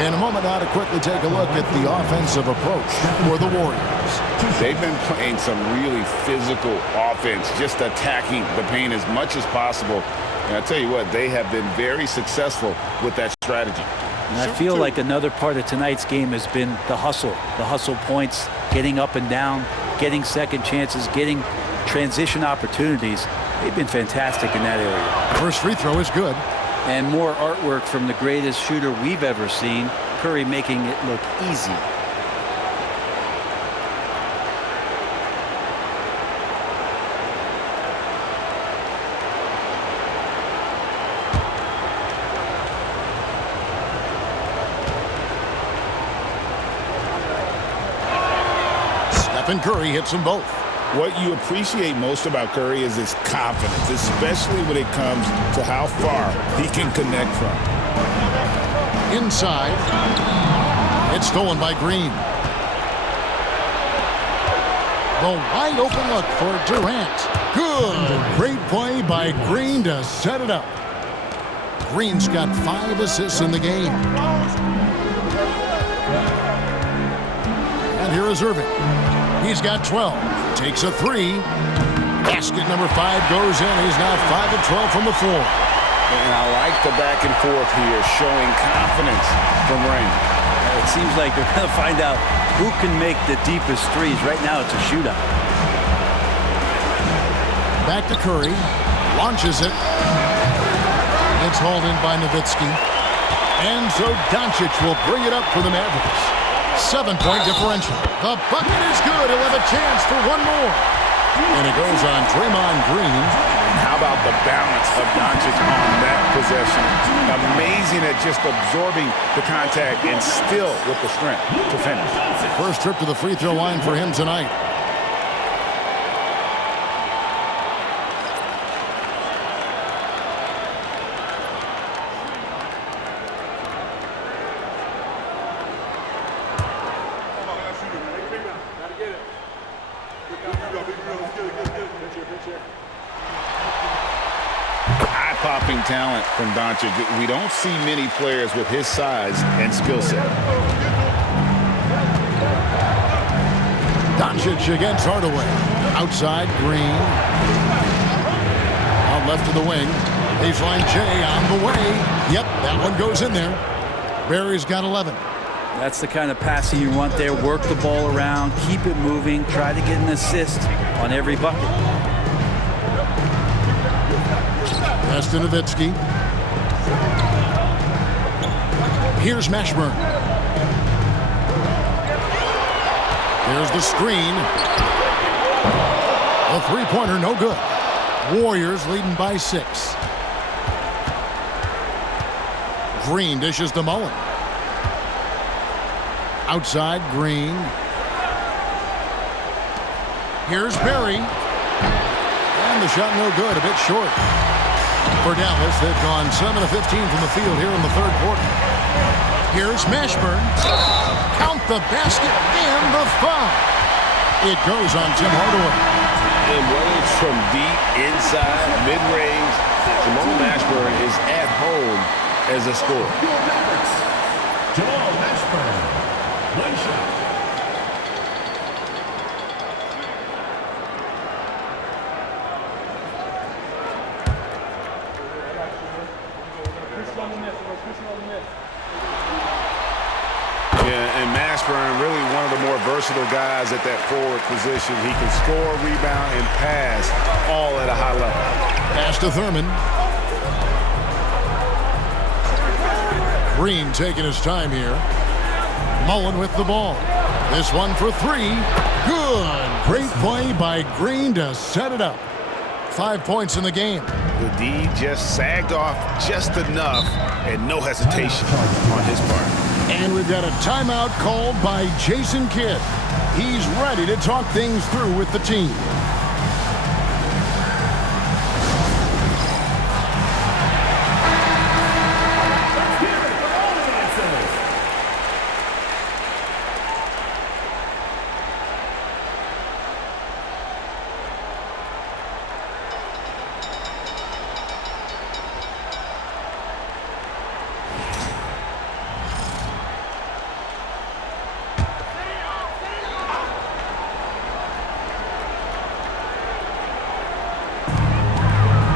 In a moment now to quickly take a look at the offensive approach for the Warriors. They've been playing some really physical offense, just attacking the paint as much as possible. And I tell you what, they have been very successful with that strategy. And I feel like another part of tonight's game has been the hustle points, getting up and down, getting second chances, getting transition opportunities. They've been fantastic in that area. First free throw is good. And more artwork from the greatest shooter we've ever seen, Curry making it look easy. Stephen Curry hits them both. What you appreciate most about Curry is his confidence, especially when it comes to how far he can connect from. Inside. It's stolen by Green. The wide open look for Durant. Good. Great play by Green to set it up. Green's got 5 assists in the game. here is Irving. He's got 12. Takes a three. Basket number 5 goes in. He's now 5 of 12 from the floor. And I like the back and forth here, showing confidence from Rain. It seems like they're going to find out who can make the deepest threes. Right now, it's a shootout. Back to Curry. Launches it. It's hauled in by Nowitzki. And so Doncic will bring it up for the Mavericks. 7-point differential. The bucket is good. He'll have a chance for one more. And it goes on Draymond Green. And how about the balance of Doncic on that possession? Amazing at just absorbing the contact and still with the strength to finish. First trip to the free throw line for him tonight. Eye-popping talent from Doncic. We don't see many players with his size and skill set. Doncic against Hardaway. Outside, Green. Out left of the wing. Baseline Jay on the way. Yep, that one goes in there. Barry's got 11. That's the kind of passing you want there. Work the ball around, keep it moving, try to get an assist on every bucket. Pass to Nowitzki. Here's Mashburn. Here's the screen. A three-pointer, no good. Warriors leading by 6. Green dishes to Mullen. Outside, Green. Here's Barry. And the shot no good, a bit short. For Dallas, they've gone 7 of 15 from the field here in the third quarter. Here's Mashburn. Count the basket and the foul. It goes on Tim Hardaway. And whether it's from deep, inside, mid-range, Jamal Mashburn is at home as a scorer. Jamal Mashburn. One shot. Yeah, and Mashburn really one of the more versatile guys at that forward position. He can score, rebound, and pass all at a high level. Pass to Thurman. Green taking his time here. Mullen with the ball. This one for 3. Good. Great play by Green to set it up. 5 points in the game. The D just sagged off just enough and no hesitation on his part. And we've got a timeout called by Jason Kidd. He's ready to talk things through with the team.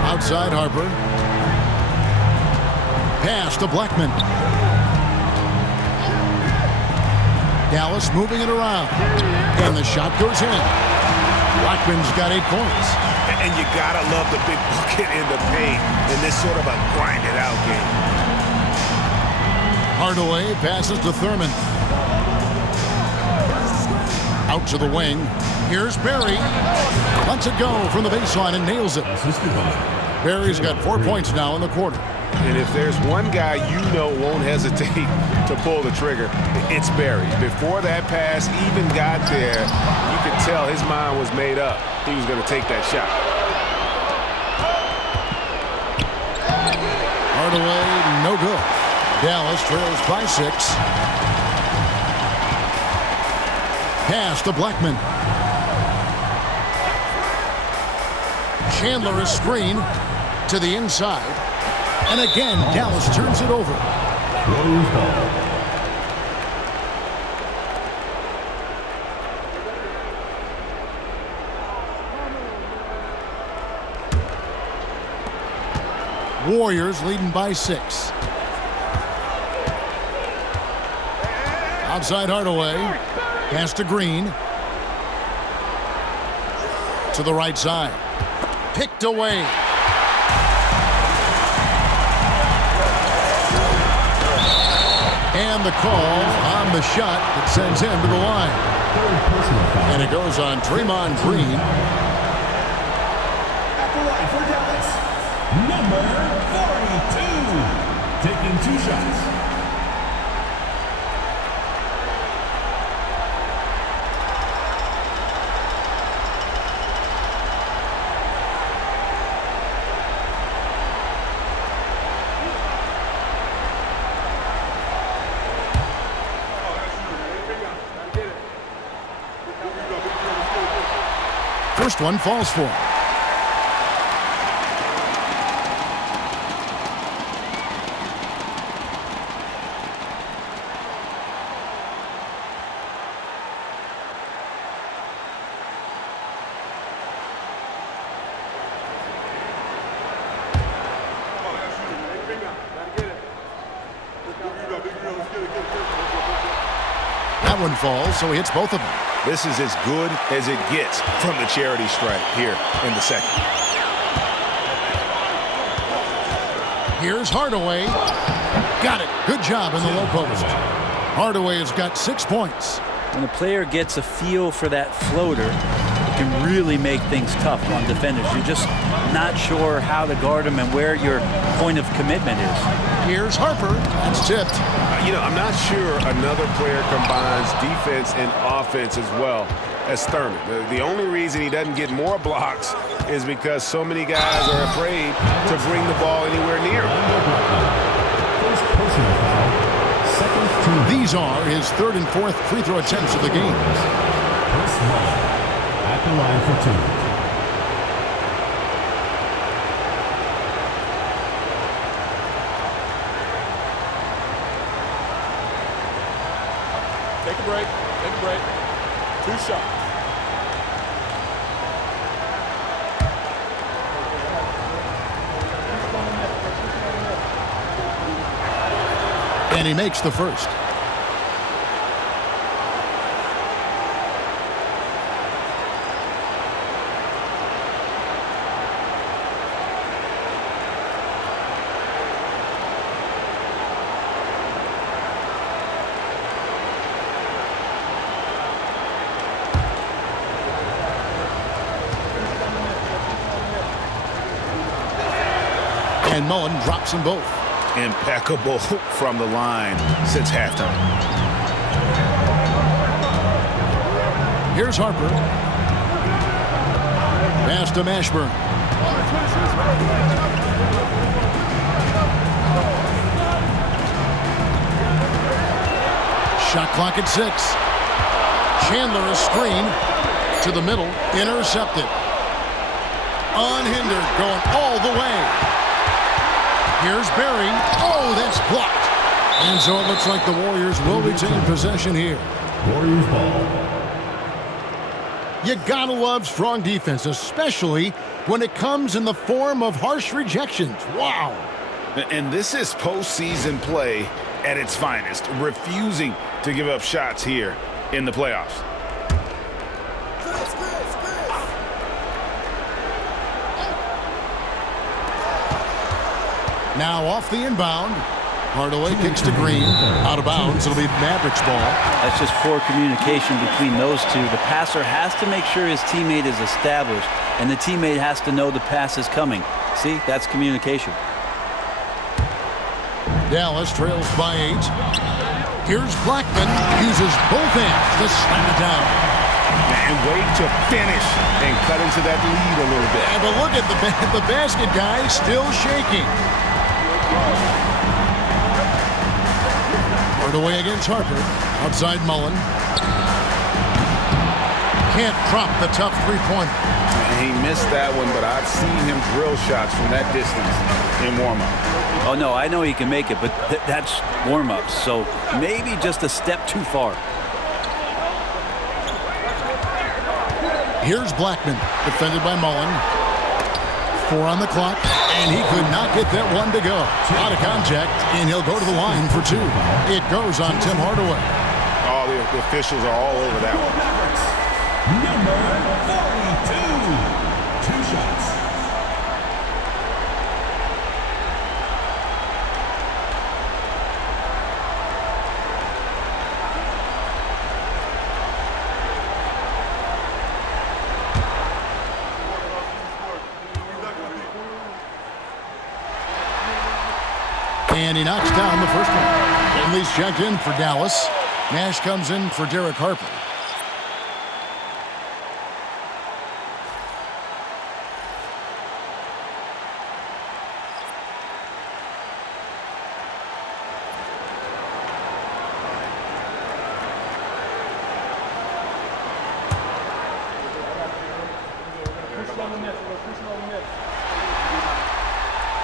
Outside Harper. Pass to Blackman. Dallas moving it around. And the shot goes in. Blackman's got 8 points. And you gotta love the big bucket in the paint in this sort of a grinded-out game. Hardaway passes to Thurman. Out to the wing. Here's Barry. Lets it go from the baseline and nails it. Barry's got 4 points now in the quarter. And if there's one guy you know won't hesitate to pull the trigger, it's Barry. Before that pass even got there, you could tell his mind was made up. He was going to take that shot. Hardaway, no good. Dallas trails by 6. Pass to Blackman. Chandler is screened to the inside. And again, Dallas turns it over. Warriors leading by 6. Outside Hardaway. Pass to Green. To the right side. Picked away. And the call on the shot that sends him to the line. And it goes on Draymond Green. At the line for Dallas, number 42, taking 2 shots. First one falls for him. That one falls, so he hits both of them. This is as good as it gets from the charity stripe here in the second. Here's Hardaway. Got it. Good job in the low post. Hardaway has got 6 points. When a player gets a feel for that floater, it can really make things tough on defenders. You're just not sure how to guard them and where your point of commitment is. Here's Harper. That's tipped. I'm not sure another player combines defense and offense as well as Thurman. The only reason he doesn't get more blocks is because so many guys are afraid to bring the ball anywhere near him. These are his 3rd and 4th free throw attempts of the game. At the line for 2. Take a break. Take a break. 2 shots. And he makes the first. And Mullen drops them both. Impeccable from the line since halftime. Here's Harper. Pass to Mashburn. Shot clock at 6. Chandler a screen to the middle. Intercepted. Unhindered, going all the way. Here's Barry. Oh, that's blocked. And so it looks like the Warriors will retain possession here. Warriors ball. You gotta love strong defense, especially when it comes in the form of harsh rejections. Wow. And this is postseason play at its finest, refusing to give up shots here in the playoffs. Now off the inbound. Hardaway kicks to Green. Out of bounds. It'll be Mavericks ball. That's just poor communication between those two. The passer has to make sure his teammate is established, and the teammate has to know the pass is coming. See, that's communication. Dallas trails by 8. Here's Blackman. Uses both hands to slam it down. And wait to finish and cut into that lead a little bit. Yeah, but look at the basket guy still shaking. Hardaway against Harper. Outside Mullen. Can't drop the tough three-pointer. He missed that one, but I've seen him drill shots from that distance in warm-up. Oh, no, I know he can make it, but that's warm-ups, so maybe just a step too far. Here's Blackman, defended by Mullen. 4 on the clock, And he could not get that one to go. Out of contact, and he'll go to the line for 2. It goes on Tim Hardaway. Oh, the officials are all over that one. Number 42. 2 shots. And he knocks down the first one. Finley's checked in for Dallas. Nash comes in for Derek Harper.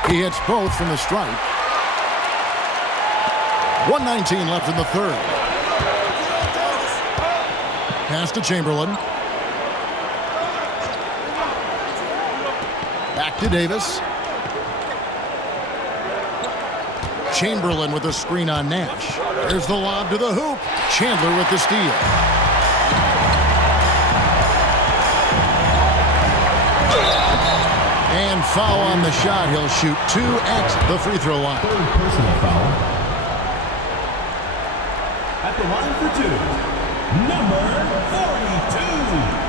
He hits both from the stripe. 1:19 left in the third. Pass to Chamberlain. Back to Davis. Chamberlain with a screen on Nash. There's the lob to the hoop. Chandler with the steal. And foul on the shot. He'll shoot 2 at the free throw line. Third personal foul. At the line for 2, number 42.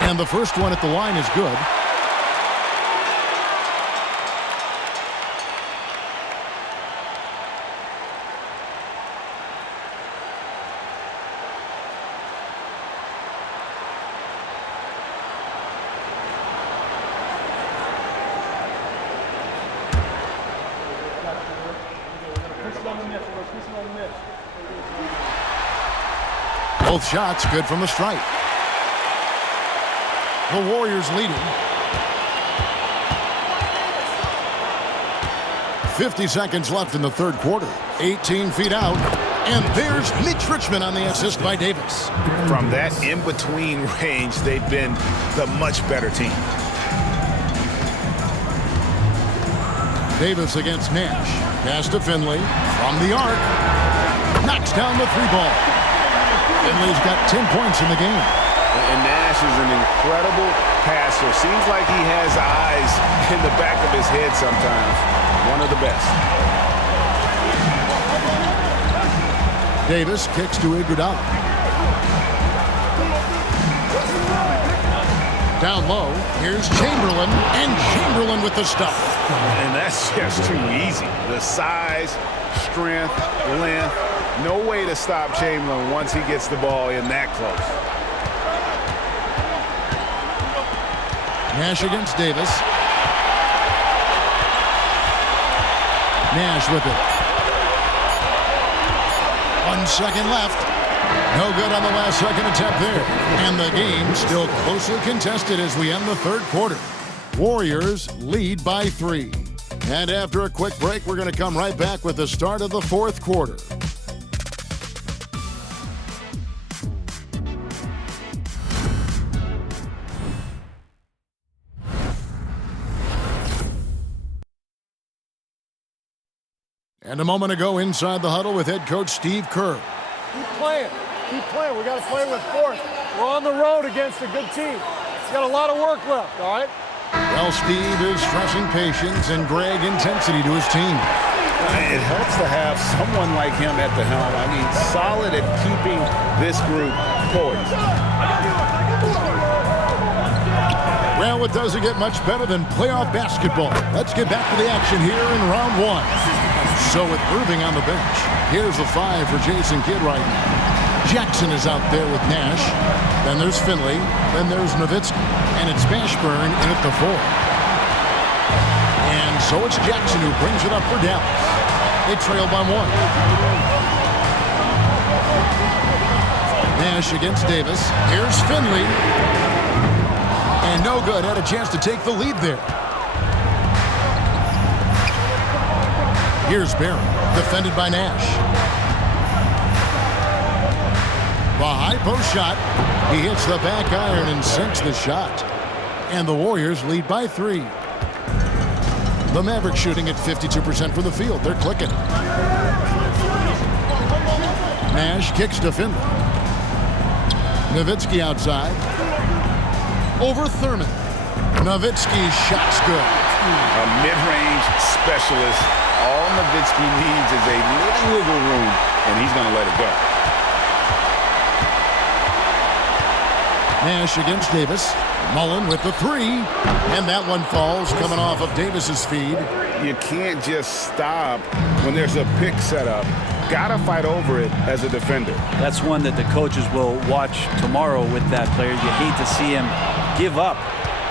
And the first one at the line is good. Both shots good from the stripe. The Warriors leading. 50 seconds left in the third quarter. 18 feet out. And there's Mitch Richmond on the assist by Davis. From that in-between range, they've been the much better team. Davis against Nash. Pass to Finley. From the arc. Knocks down the 3-ball. Finley's got 10 points in the game. And Nash is an incredible passer. Seems like he has eyes in the back of his head sometimes. One of the best. Davis kicks to Iguodala. Down low, here's Chamberlain, and Chamberlain with the stuff. And that's just too easy. The size, strength, length. No way to stop Chamberlain once he gets the ball in that close. Nash against Davis. Nash with it. 1 second left. No good on the last second attempt there. And the game still closely contested as we end the third quarter. Warriors lead by 3. And after a quick break, we're going to come right back with the start of the fourth quarter. And a moment ago inside the huddle with head coach Steve Kerr. Keep playing. Keep playing. We got to play with force. We're on the road against a good team. We've got a lot of work left, all right? Well, Steve is stressing patience and Greg intensity to his team. It helps to have someone like him at the helm. I mean, solid at keeping this group poised. Well, it doesn't get much better than playoff basketball. Let's get back to the action here in round 1. So with Irving on the bench, here's the 5 for Jason Kidd right now. Jackson is out there with Nash. Then there's Finley. Then there's Nowitzki. And it's Mashburn in at the 4. And so it's Jackson who brings it up for Dallas. They trail by 1. Nash against Davis. Here's Finley. And no good. Had a chance to take the lead there. Here's Barry. Defended by Nash. The high post shot. He hits the back iron and sinks the shot. And the Warriors lead by 3. The Mavericks shooting at 52% from the field. They're clicking. Nash kicks to Finley. Nowitzki outside. Over Thurman. Nowitzki's shot's good. A mid-range specialist. All Nowitzki needs is a little wiggle room, and he's going to let it go. Nash against Davis. Mullen with the 3. And that one falls coming off of Davis's feed. You can't just stop when there's a pick set up. Gotta fight over it as a defender. That's one that the coaches will watch tomorrow with that player. You hate to see him give up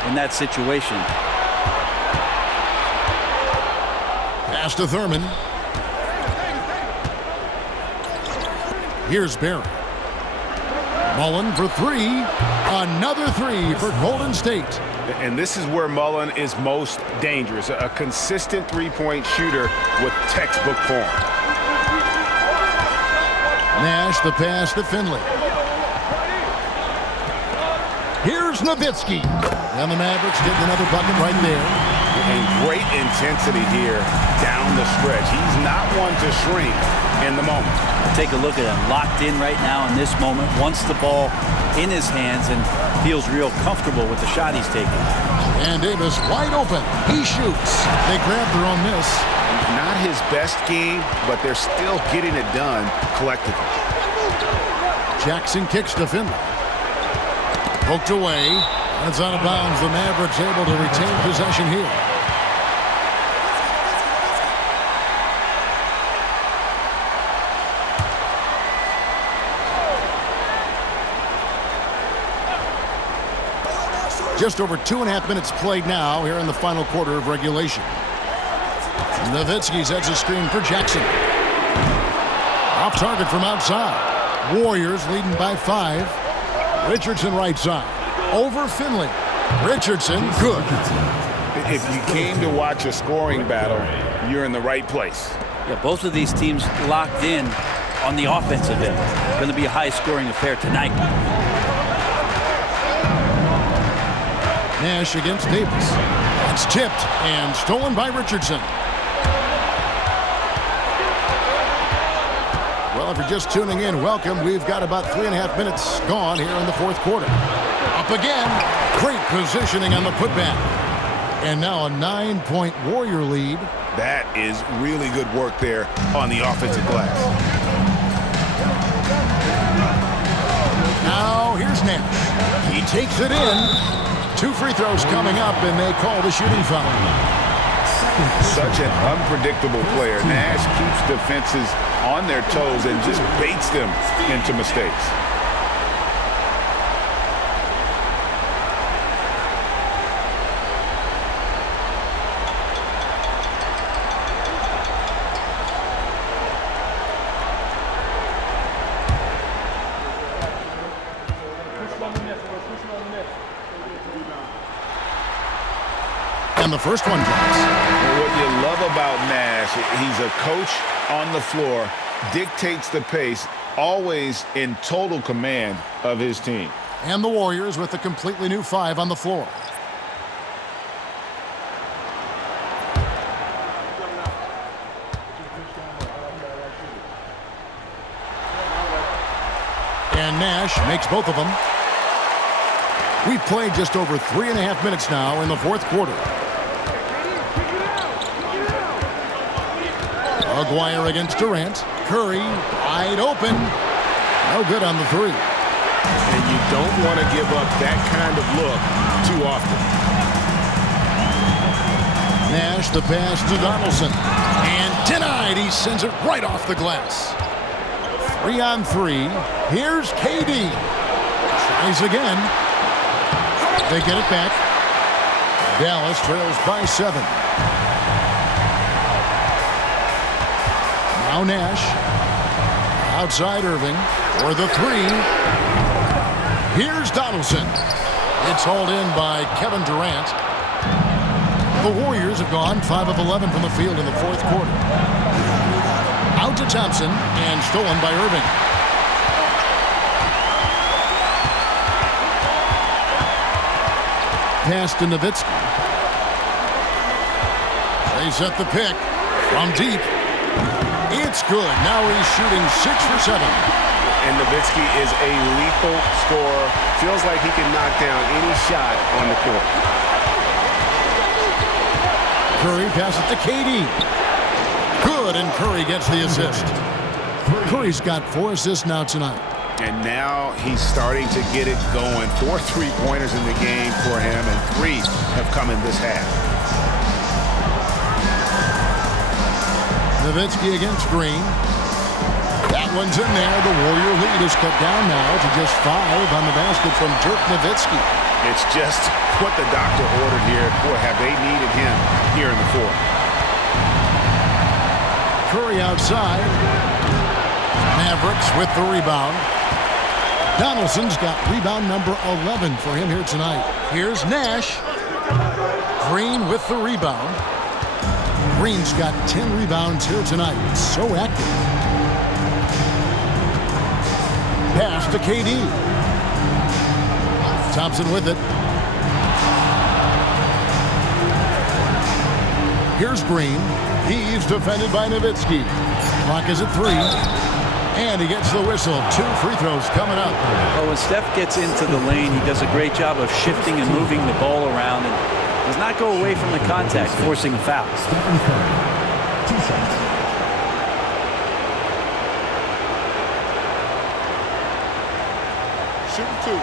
in that situation. Pass to Thurman. Here's Barry. Mullen for 3. Another 3 for Golden State. And this is where Mullen is most dangerous. A consistent three-point shooter with textbook form. Nash the pass to Finley. Here's Nowitzki. And the Mavericks get another bucket right there. And great intensity here down the stretch. He's not one to shrink in the moment. Take a look at him. Locked in right now in this moment. Wants the ball in his hands and feels real comfortable with the shot he's taking. And Davis wide open. He shoots. They grab their own miss. Not his best game, but they're still getting it done collectively. Jackson kicks to Finley. Poked away. That's out of bounds. The Mavericks able to retain possession here. Just over 2.5 minutes played now here in the final quarter of regulation. Nowitzki sets a screen for Jackson. Off target from outside. Warriors leading by 5. Richardson right side. Over Finley. Richardson, good. If you came to watch a scoring battle, you're in the right place. Yeah, both of these teams locked in on the offensive end. Going to be a high-scoring affair tonight. Nash against Davis. It's tipped and stolen by Richardson. Well, if you're just tuning in, welcome. We've got about 3.5 minutes gone here in the fourth quarter. Up again. Great positioning on the putback. And now a 9-point Warrior lead. That is really good work there on the offensive glass. Now here's Nash. He takes it in. 2 free throws coming up, and they call the shooting foul. Such an unpredictable player. Nash keeps defenses on their toes and just baits them into mistakes. And the first one comes. What you love about Nash, he's a coach on the floor, dictates the pace, always in total command of his team. And the Warriors with a completely new 5 on the floor. And Nash makes both of them. We've played just over 3.5 minutes now in the fourth quarter. Aguirre against Durant. Curry wide open. No good on the 3. And you don't want to give up that kind of look too often. Nash the pass to Donaldson. And denied. He sends it right off the glass. 3 on 3. Here's KD. Tries again. They get it back. Dallas trails by 7. Now Nash. Outside Irving for the three. Here's Donaldson. It's hauled in by Kevin Durant. The Warriors have gone 5 of 11 from the field in the fourth quarter. Out to Thompson and stolen by Irving. Pass to Nowitzki. They set the pick from deep. It's good. Now he's shooting 6 for 7. And Nowitzki is a lethal scorer. Feels like he can knock down any shot on the court. Curry passes it to KD. Good, and Curry gets the assist. Curry's got 4 assists now tonight. And now he's starting to get it going. 4 3-pointers in the game for him, and 3 have come in this half. Nowitzki against Green. That one's in there. The Warrior lead is cut down now to just 5 on the basket from Dirk Nowitzki. It's just what the doctor ordered here. Boy, have they needed him here in the fourth. Curry outside. Mavericks with the rebound. Donaldson's got rebound number 11 for him here tonight. Here's Nash. Green with the rebound. Green's got 10 rebounds here tonight. So active. Pass to KD. Thompson with it. Here's Green. He's defended by Nowitzki. Clock is at 3. And he gets the whistle. 2 free throws coming up. Well, when Steph gets into the lane, he does a great job of shifting and moving the ball around and does not go away from the contact, forcing a foul. 2 shots. Shooting 2.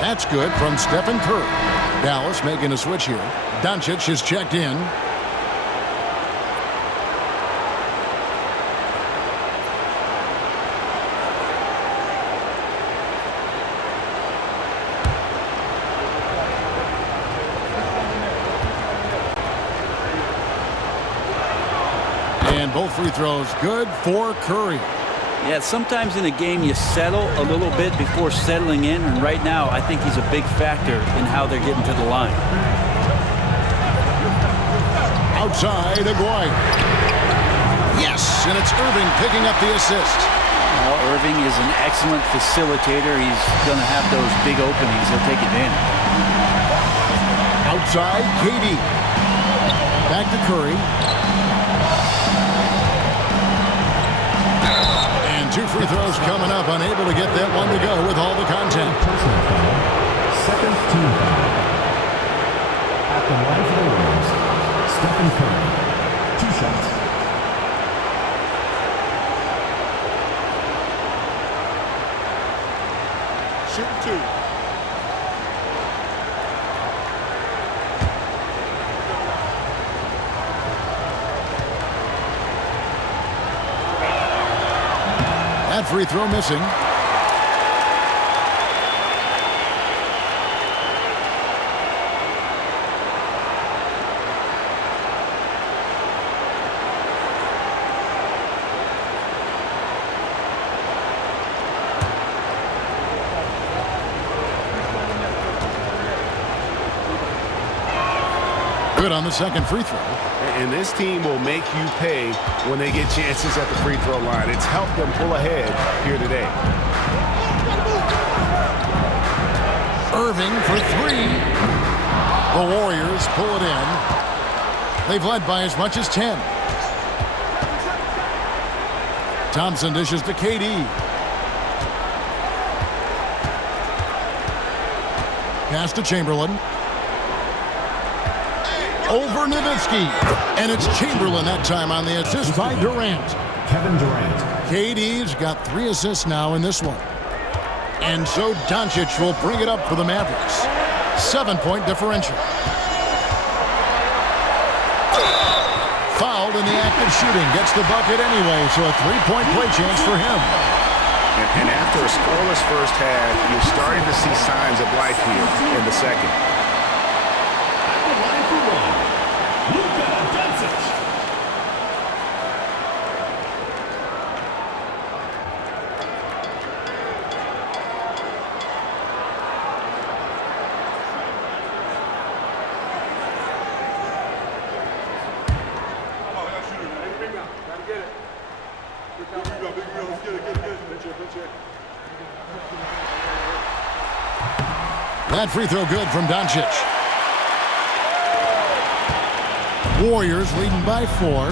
That's good from Stephen Curry. Dallas making a switch here. Doncic is checked in. And both free throws good for Curry. Yeah, sometimes in a game you settle a little bit before settling in, and right now I think he's a big factor in how they're getting to the line. Outside, Aguirre. Yes, and it's Irving picking up the assist. Well, Irving is an excellent facilitator. He's going to have those big openings. He'll take advantage. Outside, KD. Back to Curry. 2 free throws coming up, unable to get that one to go with all the contact. Personal foul. Second team foul. At the line for the Warriors, Stephen Curry. 2 shots. Shooting 2. That free throw missing. Good on the second free throw. And this team will make you pay when they get chances at the free throw line. It's helped them pull ahead here today. Irving for 3. The Warriors pull it in. They've led by as much as 10. Thompson dishes to KD. Pass to Chamberlain. Over Nowitzki. And it's Chamberlain that time on the assist by Durant. Kevin Durant. KD's got 3 assists now in this one. And so Doncic will bring it up for the Mavericks. 7-point differential. Fouled in the act of shooting. Gets the bucket anyway, so a 3-point play chance for him. And after a scoreless first half, you're starting to see signs of life here in the second. That free throw good from Doncic. Warriors leading by 4.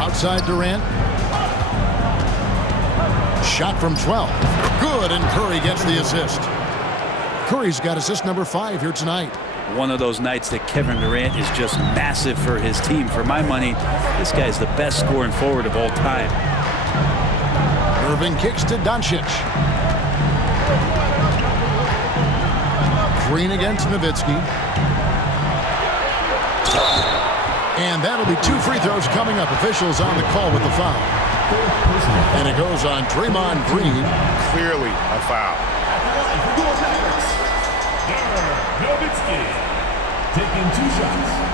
Outside Durant. Shot from 12. Good, and Curry gets the assist. Curry's got assist number 5 here tonight. One of those nights that Kevin Durant is just massive for his team. For my money, this guy's the best scoring forward of all time. Irving kicks to Doncic. Green against Nowitzki. And that'll be 2 free throws coming up. Officials on the call with the foul. And it goes on Draymond Green. Clearly a foul. Nowitzki taking 2 shots.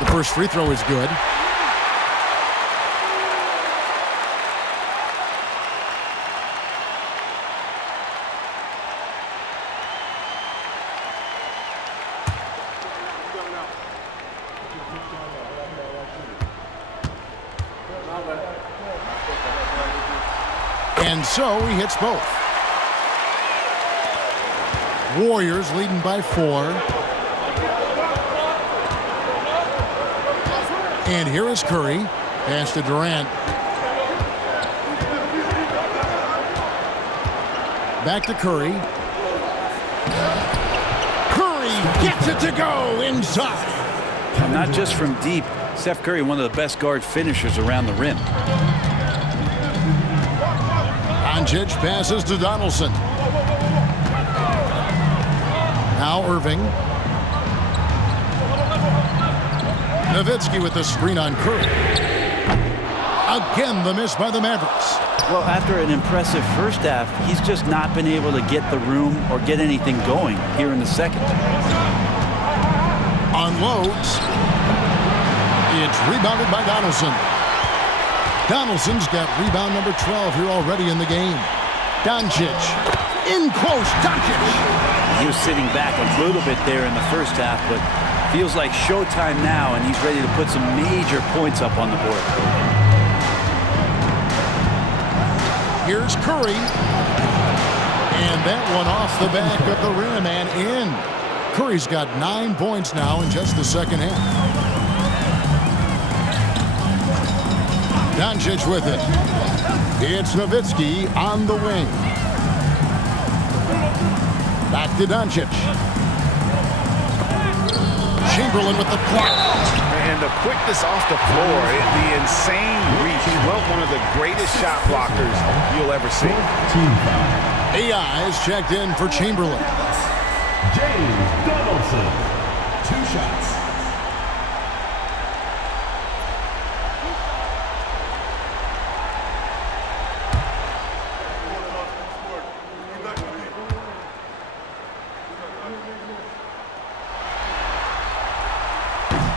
The first free throw is good. And so he hits both. Warriors leading by 4. And here is Curry. Pass to Durant. Back to Curry. Curry gets it to go inside. Not just from deep. Steph Curry, one of the best guard finishers around the rim. Doncic passes to Donaldson. Now Irving. Nowitzki with the screen on Curry. Again, the miss by the Mavericks. Well, after an impressive first half, he's just not been able to get the room or get anything going here in the second. Unloads. It's rebounded by Donaldson. Donaldson's got rebound number 12 here already in the game. Doncic. In close. Doncic. He was sitting back a little bit there in the first half, but feels like showtime now, and he's ready to put some major points up on the board. Here's Curry. And that one off the back of the rim and in. Curry's got 9 points now in just the second half. Doncic with it. It's Nowitzki on the wing. Back to Doncic. Chamberlain with the block. And the quickness off the floor, the insane reach. Well, one of the greatest shot blockers you'll ever see. AI is checked in for Chamberlain. James Donaldson, 2 shots.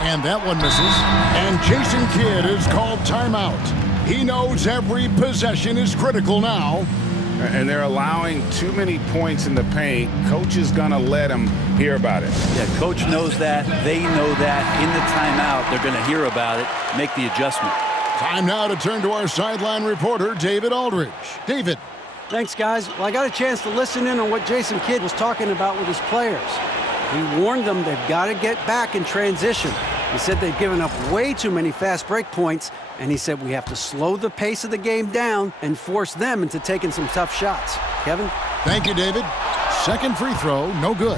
And that one misses. And Jason Kidd is called timeout. He knows every possession is critical now. And they're allowing too many points in the paint. Coach is going to let them hear about it. Yeah, coach knows that. They know that. In the timeout, they're going to hear about it, make the adjustment. Time now to turn to our sideline reporter, David Aldridge. David. Thanks, guys. Well, I got a chance to listen in on what Jason Kidd was talking about with his players. He warned them they've got to get back in transition. He said they've given up way too many fast break points, and he said we have to slow the pace of the game down and force them into taking some tough shots. Kevin? Thank you, David. Second free throw, no good.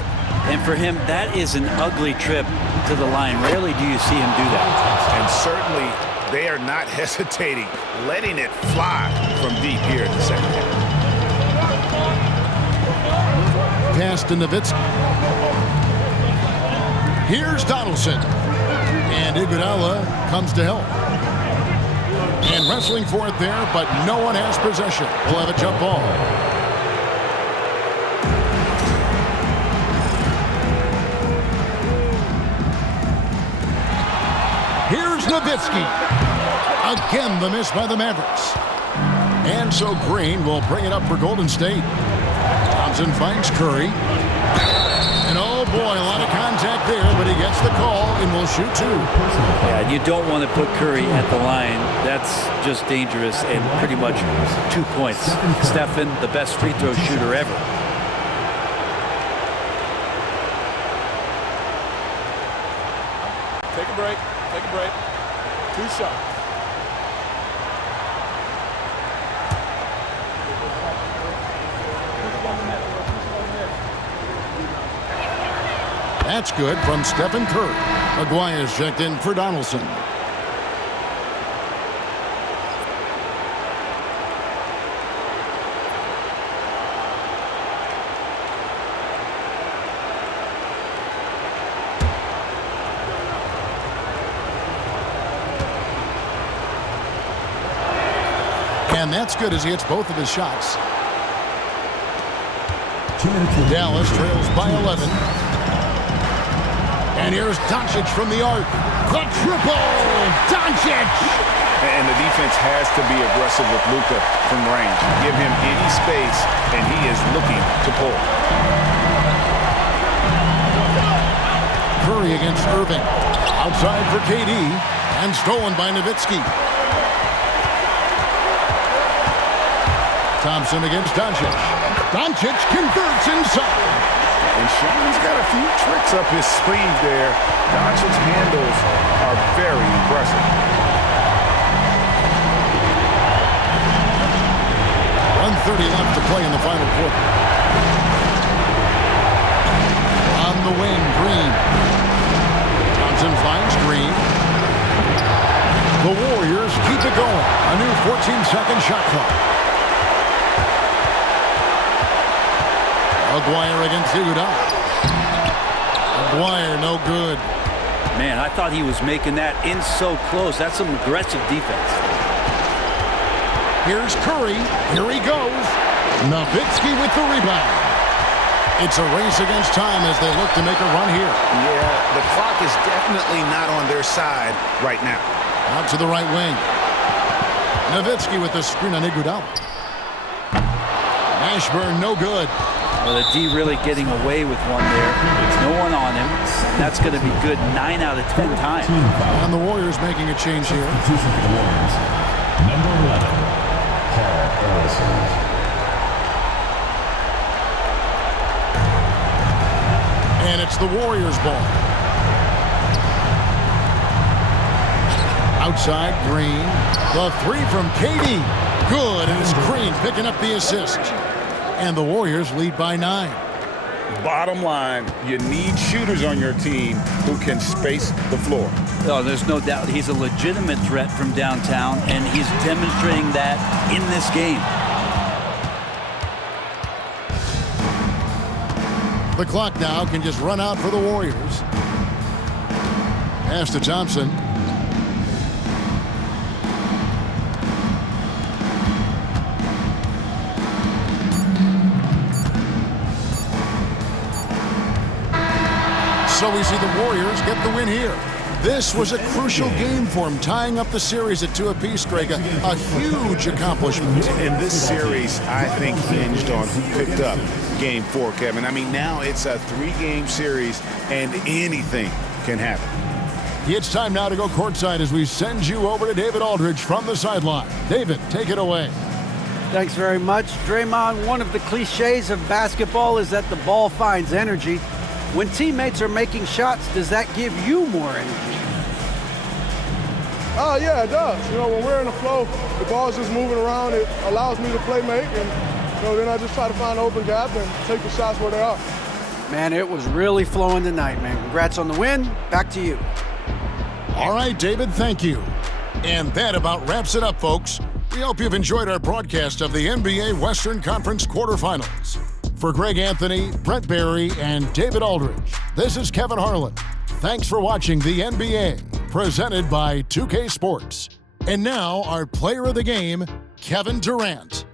And for him, that is an ugly trip to the line. Rarely do you see him do that. And certainly they are not hesitating, letting it fly from deep here in the second half. Pass to Nowitzki. Here's Donaldson. And Iguodala comes to help. And wrestling for it there, but no one has possession. We'll have a jump ball. Here's Nowitzki. Again, the miss by the Mavericks. And so Green will bring it up for Golden State. Thompson finds Curry. And oh boy, a lot of contact there, but he gets the call and will shoot two. Yeah, you don't want to put Curry at the line. That's just dangerous and pretty much 2 points. Stephen, the best free throw shooter ever. Take a break. Take a break. 2 shots. That's good from Stephen Curry. Maguire's checked in for Donaldson. And that's good as he hits both of his shots. Dallas trails by 11. And here's Doncic from the arc. The triple! Doncic! And the defense has to be aggressive with Luka from range. Give him any space, and he is looking to pull. Curry against Irving. Outside for KD. And stolen by Nowitzki. Thompson against Doncic. Doncic converts inside. And Sean's got a few tricks up his sleeve there. Doncic's handles are very impressive. 1:30 left to play in the final quarter. On the wing, Green. Thompson finds Green. The Warriors keep it going. A new 14-second shot clock. Maguire against Iguodala. Maguire, no good. Man, I thought he was making that in so close. That's some aggressive defense. Here's Curry. Here he goes. Nowitzki with the rebound. It's a race against time as they look to make a run here. Yeah, the clock is definitely not on their side right now. Out to the right wing. Nowitzki with the screen on Iguodala. Ashburn, no good. Well, the D really getting away with one there. There's no one on him. And that's going to be good 9 out of 10 times. And the Warriors making a change here. Substitution for the Warriors. Number 11, Paul Ellison. And it's the Warriors' ball. Outside, Green. The three from KD. Good, and it's Green picking up the assist. And the Warriors lead by 9. Bottom line, you need shooters on your team who can space the floor. Oh, there's no doubt he's a legitimate threat from downtown, and he's demonstrating that in this game. The clock now can just run out for the Warriors. Pass to Thompson. So we see the Warriors get the win here. This was a crucial game for them, tying up the series at 2 apiece, Greg. A huge accomplishment. In this series, I think hinged on who picked up Game 4, Kevin. I mean, now it's a 3-game series, and anything can happen. It's time now to go courtside as we send you over to David Aldridge from the sideline. David, take it away. Thanks very much. Draymond, one of the cliches of basketball is that the ball finds energy. When teammates are making shots, does that give you more energy? Yeah, it does. You know, when we're in the flow, the ball's just moving around. It allows me to play make, and then I just try to find an open gap and take the shots where they are. Man, it was really flowing tonight, man. Congrats on the win. Back to you. All right, David, thank you. And that about wraps it up, folks. We hope you've enjoyed our broadcast of the NBA Western Conference quarterfinals. For Greg Anthony, Brent Barry, and David Aldridge, this is Kevin Harlan. Thanks for watching the NBA, presented by 2K Sports. And now, our player of the game, Kevin Durant.